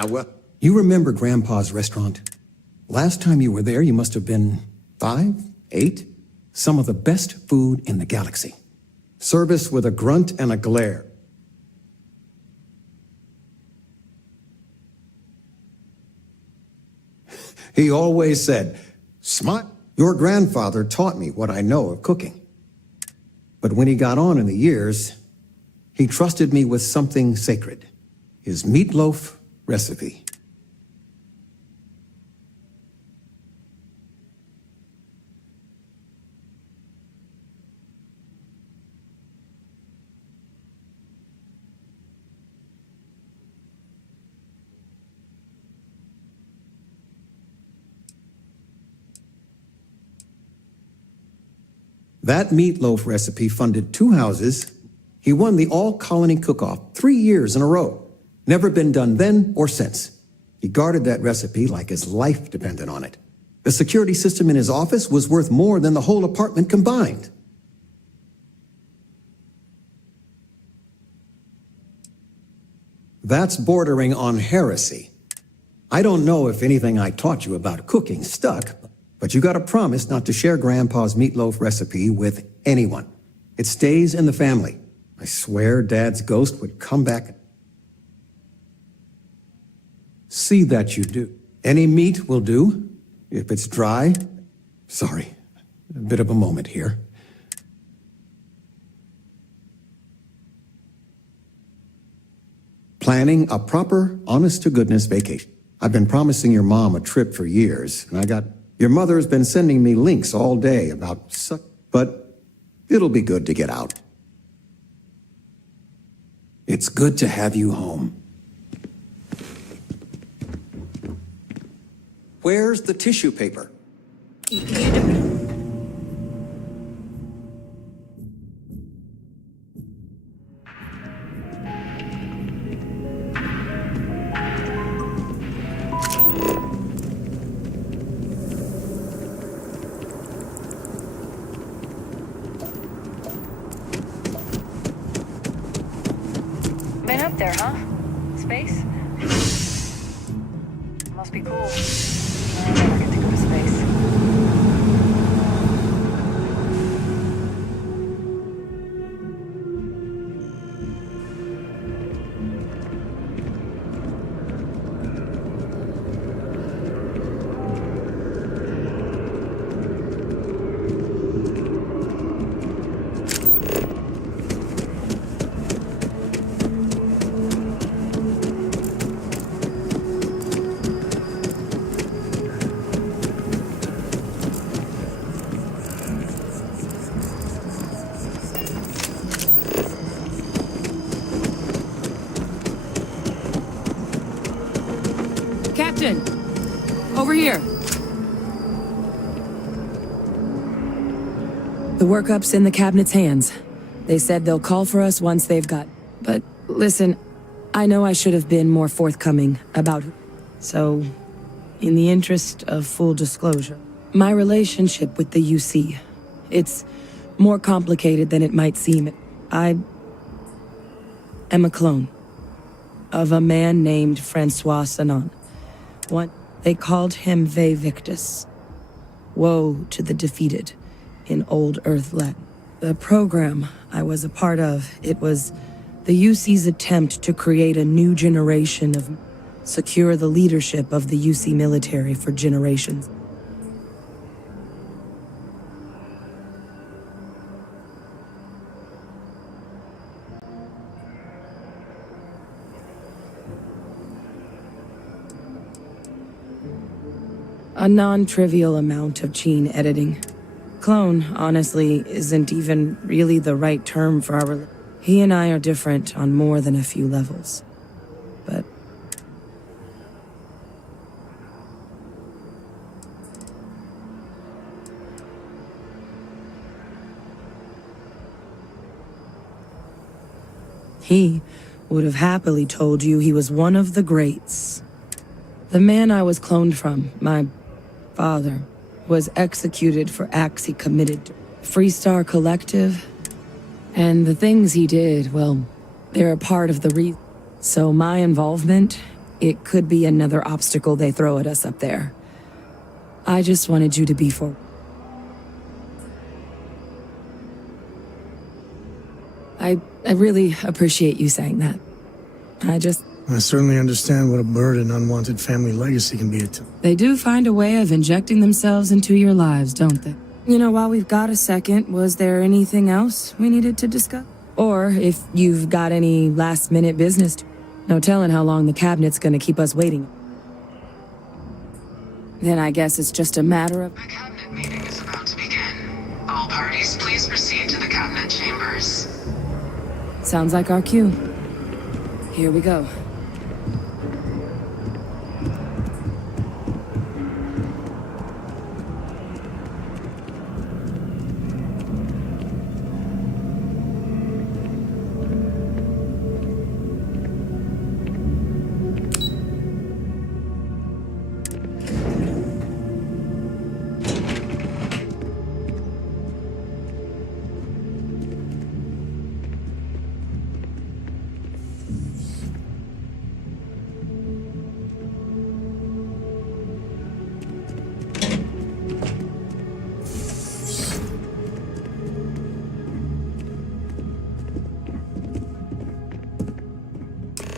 Well, you remember Grandpa's restaurant? Last time you were there, you must have been 5, 8. Some of the best food in the galaxy. Service with a grunt and a glare. He always said, "Smart, your grandfather taught me what I know of cooking." But when he got on in the years, he trusted me with something sacred, his meatloaf recipe. That meatloaf recipe funded 2 houses. He won the all-colony cook-off 3 years in a row. Never been done then or since. He guarded that recipe like his life depended on it. The security system in his office was worth more than the whole apartment combined. That's bordering on heresy. I don't know if anything I taught you about cooking stuck, but you got to promise not to share Grandpa's meatloaf recipe with anyone. It stays in the family. I swear Dad's ghost would come back. See that you do. Any meat will do. If it's dry, sorry, a bit of a moment here. Planning a proper, honest-to-goodness vacation. I've been promising your mom a trip for years, and your mother's been sending me links all day about but it'll be good to get out. It's good to have you home. Where's the tissue paper? Been up there, huh? Space? Must be cool. I never get to go to space. Captain! Over here! The workup's in the cabinet's hands. They said they'll call for us once they've got... But listen, I know I should have been more forthcoming about... So, in the interest of full disclosure, my relationship with the UC, it's more complicated than it might seem. I am a clone of a man named Francois Sanon. They called him Ve Victus. Woe to the defeated, in Old Earth Latin. The program I was a part of, it was the UC's attempt to create a new generation of... secure the leadership of the UC military for generations. A non-trivial amount of gene editing. Clone, honestly, isn't even really the right term for our... He and I are different on more than a few levels. But... he would have happily told you he was one of the greats. The man I was cloned from, my father, was executed for acts he committed to Freestar Collective. And the things he did, well, they're a part of the reason. So my involvement It could be another obstacle they throw at us up there. I just wanted you to be for... I really appreciate you saying that. I certainly understand what a burden unwanted family legacy can be at times. They do find a way of injecting themselves into your lives, don't they? You know, while we've got a second, was there anything else we needed to discuss? Or if you've got any last-minute business, no telling how long the cabinet's gonna keep us waiting. Then I guess it's just a matter of... The cabinet meeting is about to begin. All parties, please proceed to the cabinet chambers. Sounds like our cue. Here we go.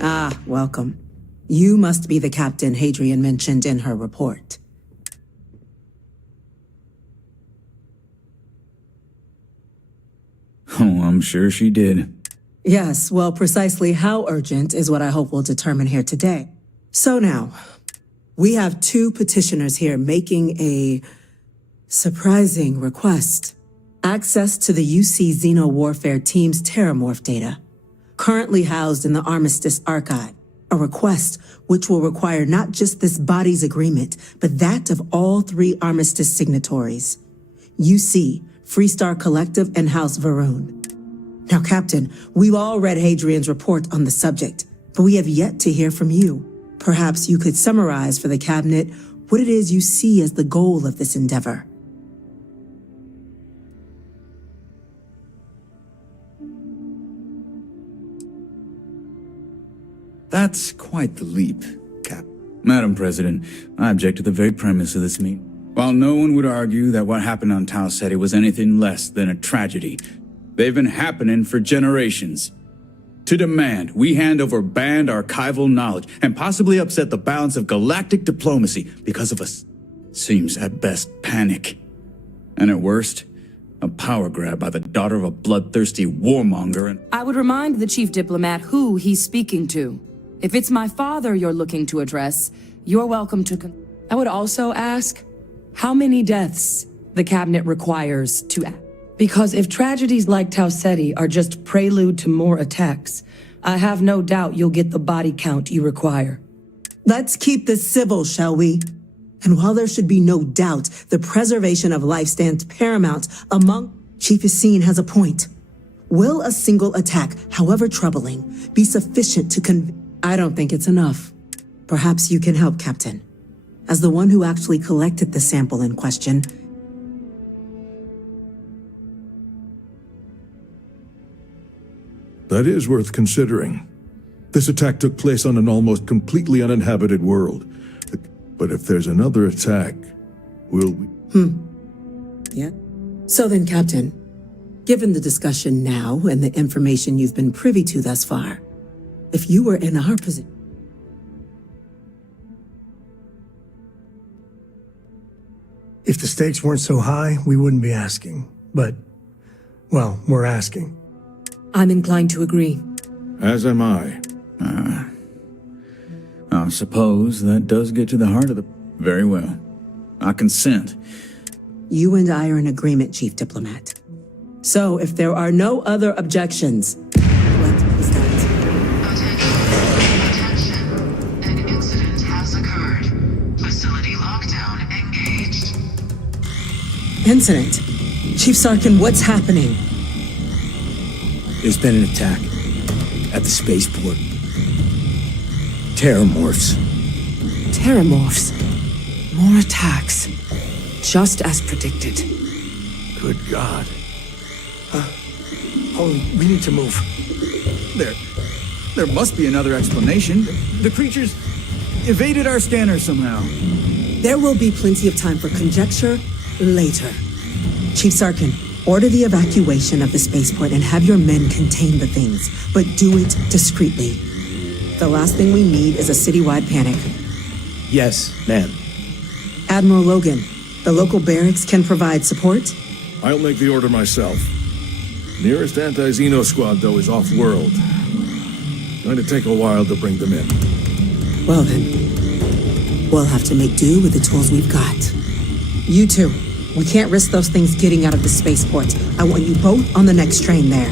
Ah, welcome. You must be the captain Hadrian mentioned in her report. Oh, I'm sure she did. Yes, well, precisely how urgent is what I hope we'll determine here today. So now, we have two petitioners here making a surprising request. Access to the UC Xeno Warfare Team's Terramorph data, currently housed in the Armistice Archive. A request which will require not just this body's agreement, but that of all three Armistice signatories. UC, Freestar Collective, and House Varun. Now, Captain, we've all read Hadrian's report on the subject, but we have yet to hear from you. Perhaps you could summarize for the Cabinet what it is you see as the goal of this endeavor. That's quite the leap, Cap. Madam President, I object to the very premise of this meeting. While no one would argue that what happened on Tau Ceti was anything less than a tragedy, they've been happening for generations. To demand we hand over banned archival knowledge and possibly upset the balance of galactic diplomacy because of us seems at best panic. And at worst, a power grab by the daughter of a bloodthirsty warmonger and— I would remind the chief diplomat who he's speaking to. If it's my father you're looking to address, you're welcome to I would also ask how many deaths the cabinet requires to act. Because if tragedies like Tau Ceti are just prelude to more attacks, I have no doubt you'll get the body count you require. Let's keep this civil, shall we? And while there should be no doubt the preservation of life stands paramount among— Chief Yassine has a point. Will a single attack, however troubling, be sufficient to I don't think it's enough. Perhaps you can help, Captain. As the one who actually collected the sample in question— That is worth considering. This attack took place on an almost completely uninhabited world. But if there's another attack, will we— Yeah. So then, Captain, given the discussion now and the information you've been privy to thus far, if you were in our position— If the stakes weren't so high, we wouldn't be asking. But, well, we're asking. I'm inclined to agree. As am I. I suppose that does get to the heart of the— Very well. I consent. You and I are in agreement, Chief Diplomat. So, if there are no other objections, what is that? Attention. An incident has occurred. Facility lockdown engaged. Incident? Chief Sarkin, what's happening? There's been an attack at the spaceport. Terramorphs. Terramorphs. More attacks. Just as predicted. Good God. Holy, we need to move. There must be another explanation. The creatures evaded our scanner somehow. There will be plenty of time for conjecture later. Chief Sarkin, order the evacuation of the spaceport and have your men contain the things, but do it discreetly. The last thing we need is a citywide panic. Yes, ma'am. Admiral Logan, the local barracks can provide support? I'll make the order myself. Nearest anti-Xeno squad, though, is off-world. Going to take a while to bring them in. Well then, we'll have to make do with the tools we've got. You two, we can't risk those things getting out of the spaceport. I want you both on the next train there.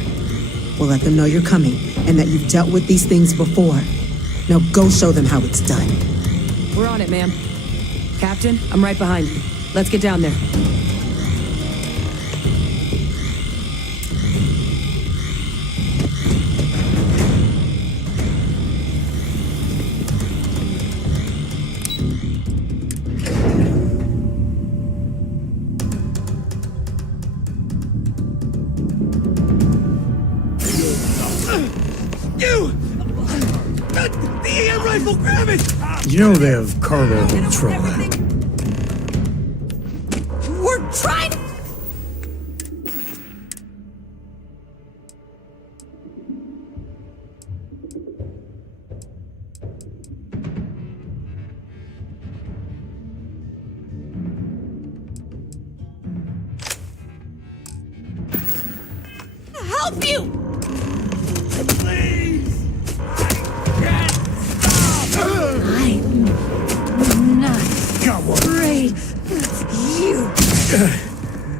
We'll let them know you're coming and that you've dealt with these things before. Now go show them how it's done. We're on it, ma'am. Captain, I'm right behind you. Let's get down there. The EM rifle, grab it! You know they have cargo control. We're trying. Help you! I'm not afraid of you.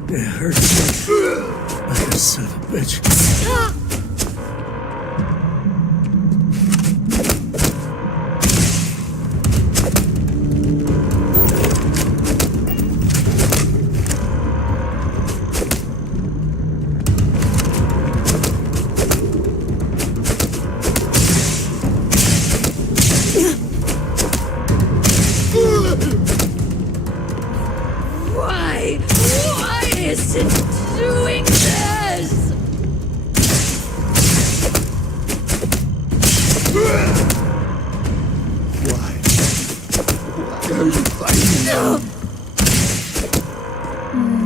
It hurts like a son of a bitch. Stop! Why is it doing this? Why are you fighting now?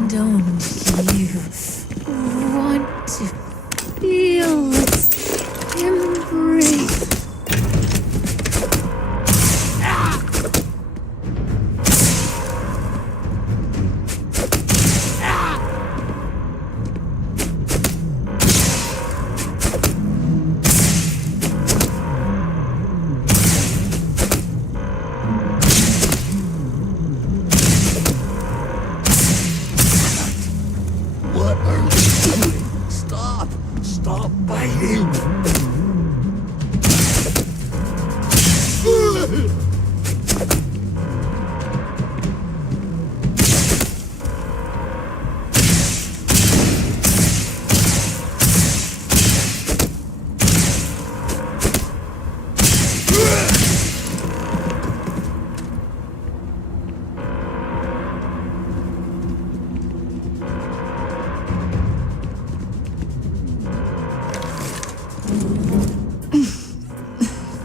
Don't you want to feel its embrace? What are you doing? Stop! Stop biting!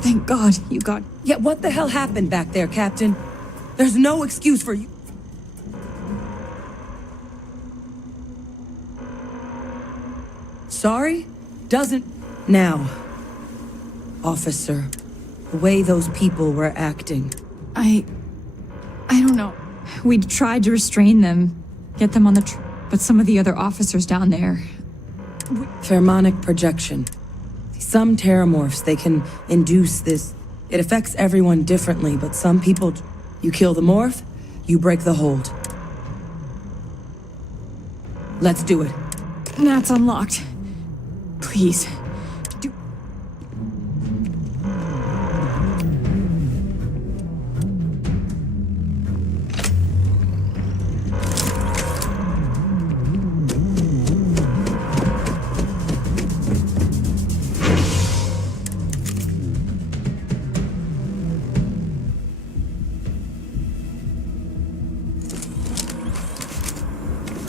Thank God you got. Yeah, what the hell happened back there, Captain? There's no excuse for you. Sorry? Doesn't. Now, officer, the way those people were acting. I don't know. We tried to restrain them, get them on the but some of the other officers down there. Pheromonic projection. Some terramorphs, they can induce this. It affects everyone differently, but some people, you kill the morph, you break the hold. Let's do it. That's unlocked. Please.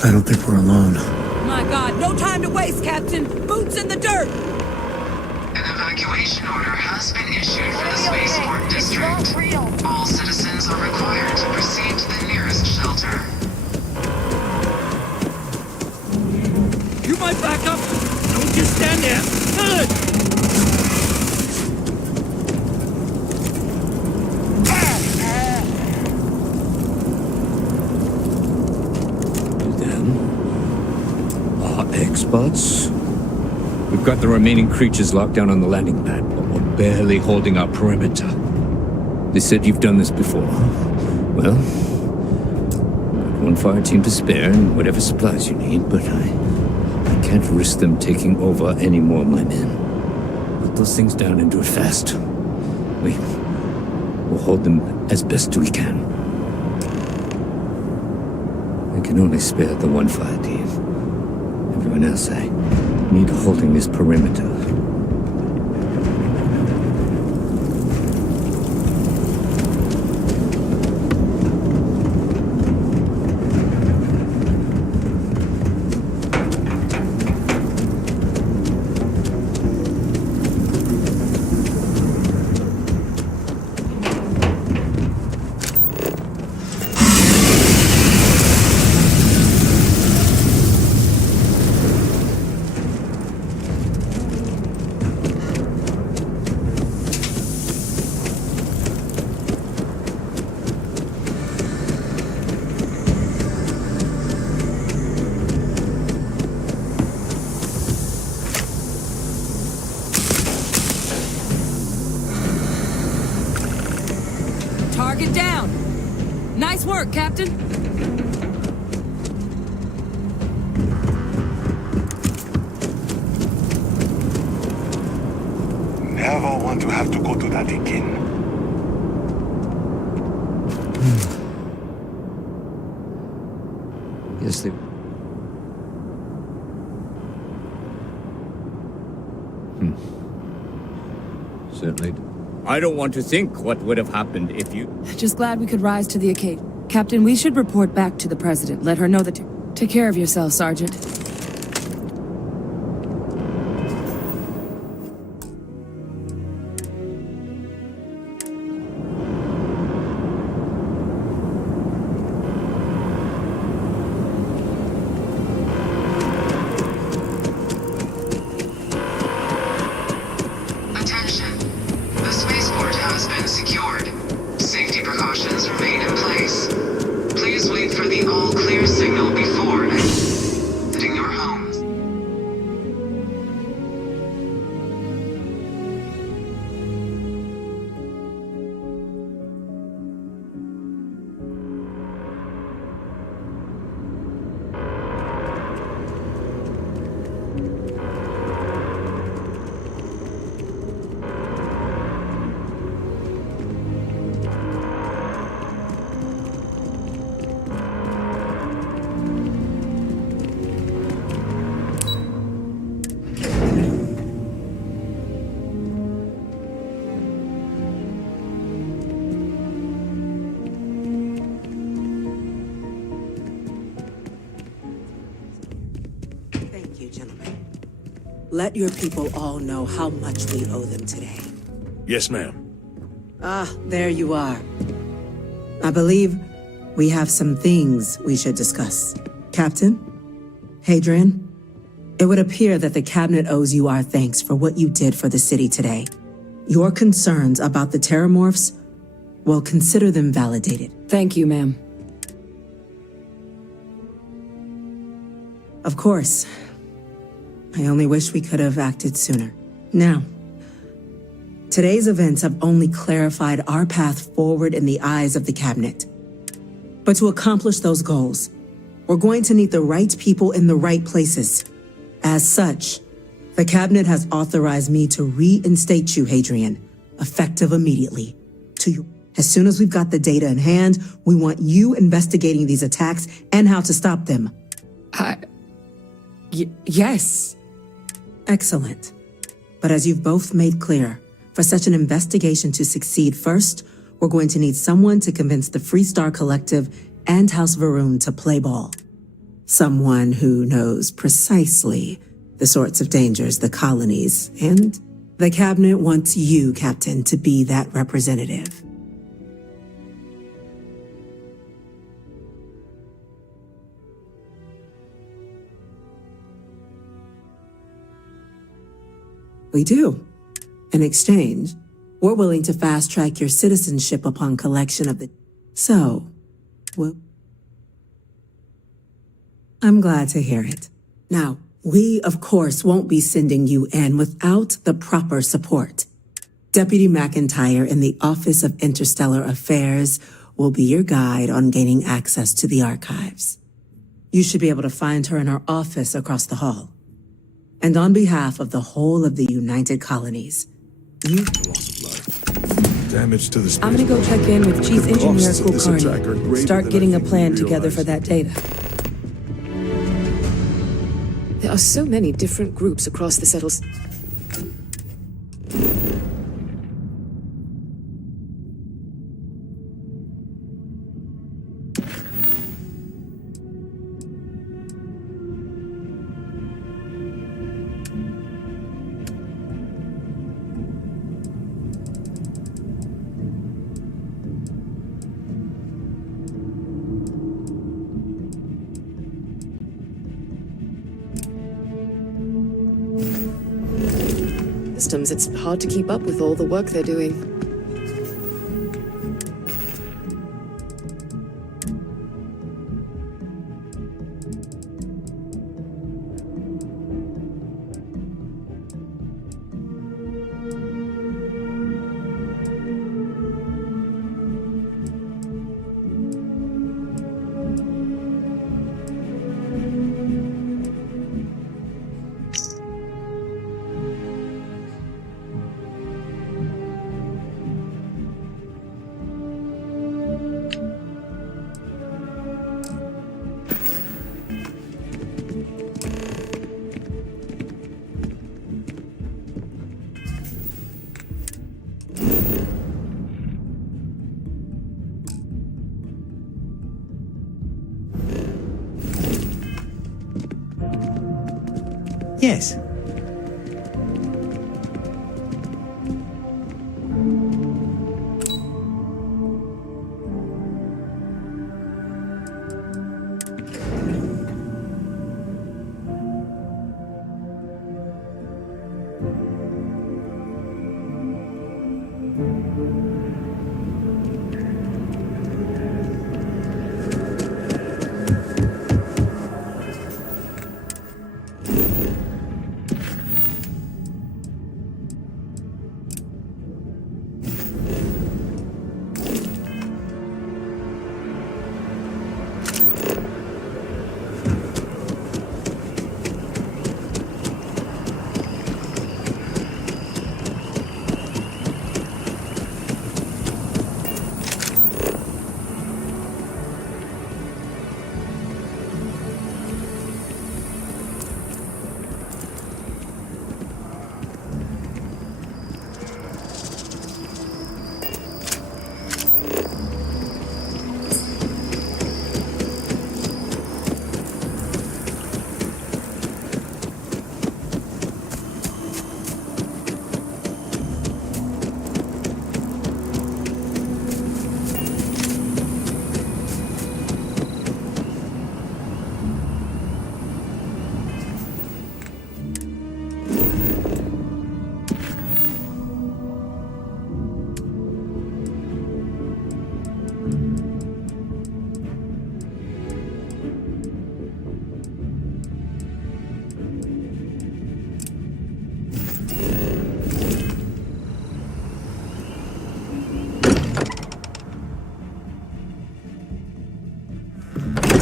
I don't think we're alone. My God, no time to waste, Captain! Boots in the dirt! An evacuation order has been issued for the spaceport district. All citizens are required to proceed to the nearest shelter. You might back up! Don't just stand there! Good! Experts? We've got the remaining creatures locked down on the landing pad, but we're barely holding our perimeter. They said you've done this before. Well, got one fire team to spare and whatever supplies you need, but I can't risk them taking over any more of my men. Put those things down and do it fast. We'll hold them as best we can. I can only spare the one fire team. Everyone else, I need holding this perimeter. Target down. Nice work, Captain. Never want to have to go to that again. Guess they... Certainly. I don't want to think what would have happened if you... Just glad we could rise to the occasion. Captain, we should report back to the President. Let her know that... Take care of yourself, Sergeant. Attention. The spaceport has been secured. Safety precautions remain in place. Please wait for the all-clear signal before exiting your homes. Thank you, gentlemen. Let your people all know how much we owe them today. Yes, ma'am. Ah, there you are. I believe we have some things we should discuss. Captain? Hadrian? It would appear that the Cabinet owes you our thanks for what you did for the city today. Your concerns about the Terramorphs, well, consider them validated. Thank you, ma'am. Of course. I only wish we could have acted sooner. Now, today's events have only clarified our path forward in the eyes of the Cabinet. But to accomplish those goals, we're going to need the right people in the right places. As such, the Cabinet has authorized me to reinstate you, Hadrian, effective immediately. To you. As soon as we've got the data in hand, we want you investigating these attacks and how to stop them. Yes. Excellent. But as you've both made clear, for such an investigation to succeed, first, we're going to need someone to convince the Freestar Collective and House Varun to play ball. Someone who knows precisely the sorts of dangers the colonies and The cabinet wants you, Captain, to be that representative. We do. In exchange, we're willing to fast-track your citizenship upon collection of the... So, well... I'm glad to hear it. Now, we, of course, won't be sending you in without the proper support. Deputy McIntyre in the Office of Interstellar Affairs will be your guide on gaining access to the archives. You should be able to find her in her office across the hall. And on behalf of the whole of the United Colonies, you... Damage to the space. I'm gonna go check in with Chief The Engineer costs of this attack are Kulkarni. greater Start than getting I a think plan we together realize. for that data. There are so many different groups across the settles. Systems, it's hard to keep up with all the work they're doing. Yes.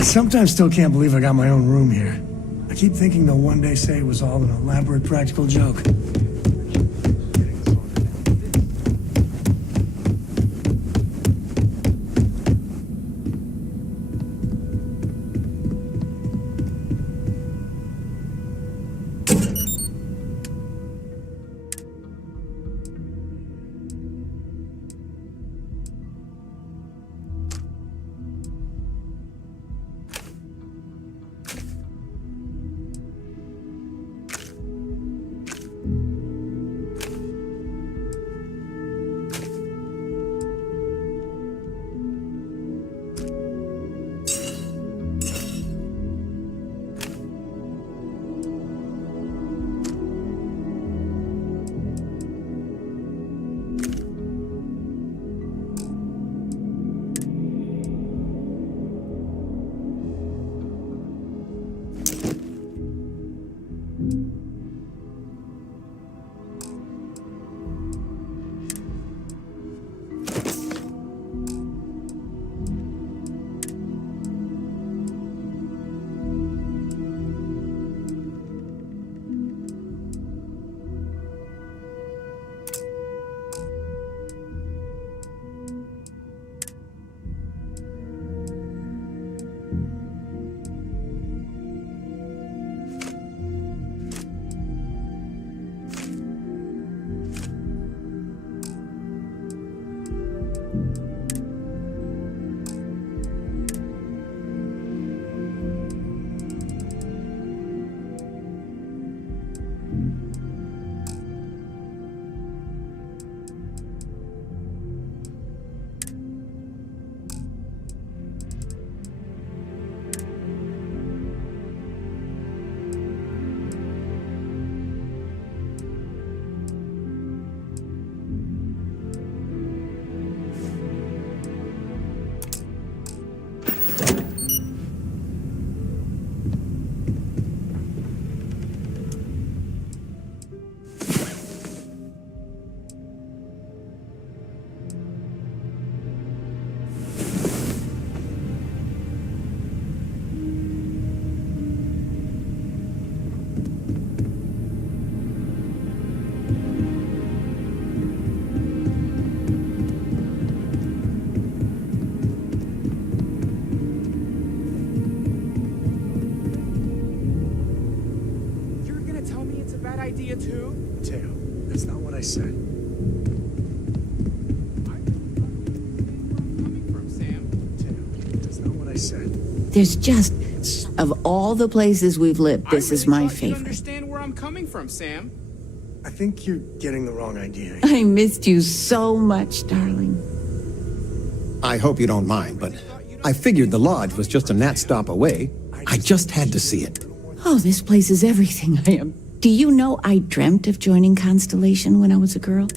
I sometimes still can't believe I got my own room here. I keep thinking they'll one day say it was all an elaborate practical joke. There's just, of all the places we've lived, this is my favorite. Understand where I'm coming from, Sam. I think you're getting the wrong idea. I missed you so much, darling. I hope you don't mind, but I figured the lodge was just a gnat stop away. I just had to see it. Oh, this place is everything I am. Do you know I dreamt of joining Constellation when I was a girl?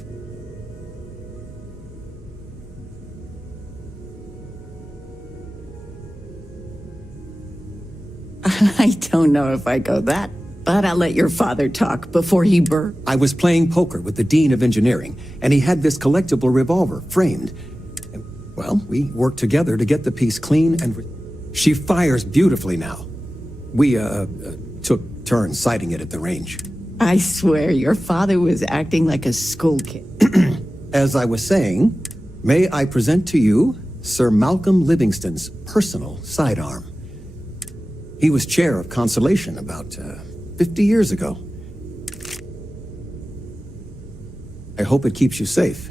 I don't know if I go that, but I'll let your father talk before he burst. I was playing poker with the Dean of Engineering, and he had this collectible revolver framed. Well, we worked together to get the piece clean, and she fires beautifully now. We, took turns sighting it at the range. I swear, your father was acting like a school kid. As I was saying, may I present to you Sir Malcolm Livingston's personal sidearm. He was chair of Constellation about 50 years ago. I hope it keeps you safe.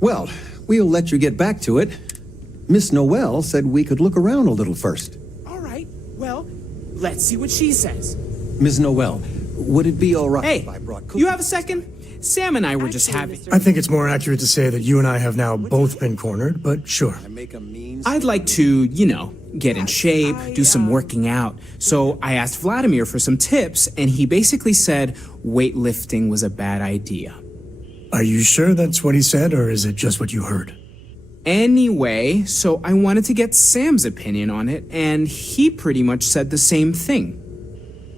Well, we'll let you get back to it. Miss Noel said we could look around a little first. All right, well, let's see what she says. Ms. Noel, would it be all right Hey, if I brought cookies? you have a second? Sam and I were just having... I think it's more accurate to say that you and I have now both been cornered, but sure. I'd like to, get in shape, do some working out. So I asked Vladimir for some tips, and he basically said weightlifting was a bad idea. Are you sure that's what he said, or is it just what you heard? Anyway, so I wanted to get Sam's opinion on it, and he pretty much said the same thing.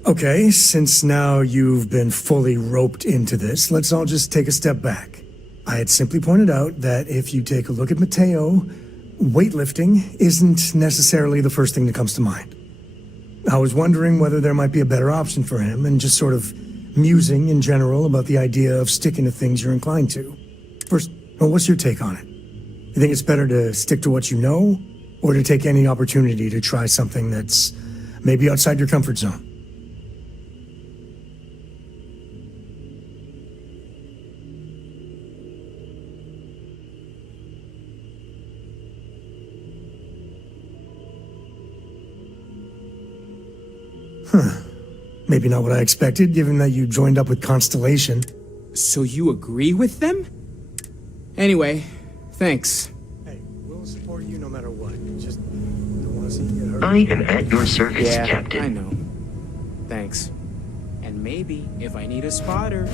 Okay, since now you've been fully roped into this, let's all just take a step back. I had simply pointed out that if you take a look at Mateo, weightlifting isn't necessarily the first thing that comes to mind. I was wondering whether there might be a better option for him, and just sort of musing in general about the idea of sticking to things you're inclined to. First, what's your take on it? You think it's better to stick to what you know, or to take any opportunity to try something that's maybe outside your comfort zone? Maybe not what I expected, given that you joined up with Constellation. So you agree with them? Anyway, thanks. Hey, we'll support you no matter what. Just don't want to see you get hurt. I am at your service, Yeah, Captain. I know. Thanks. And maybe, if I need a spotter,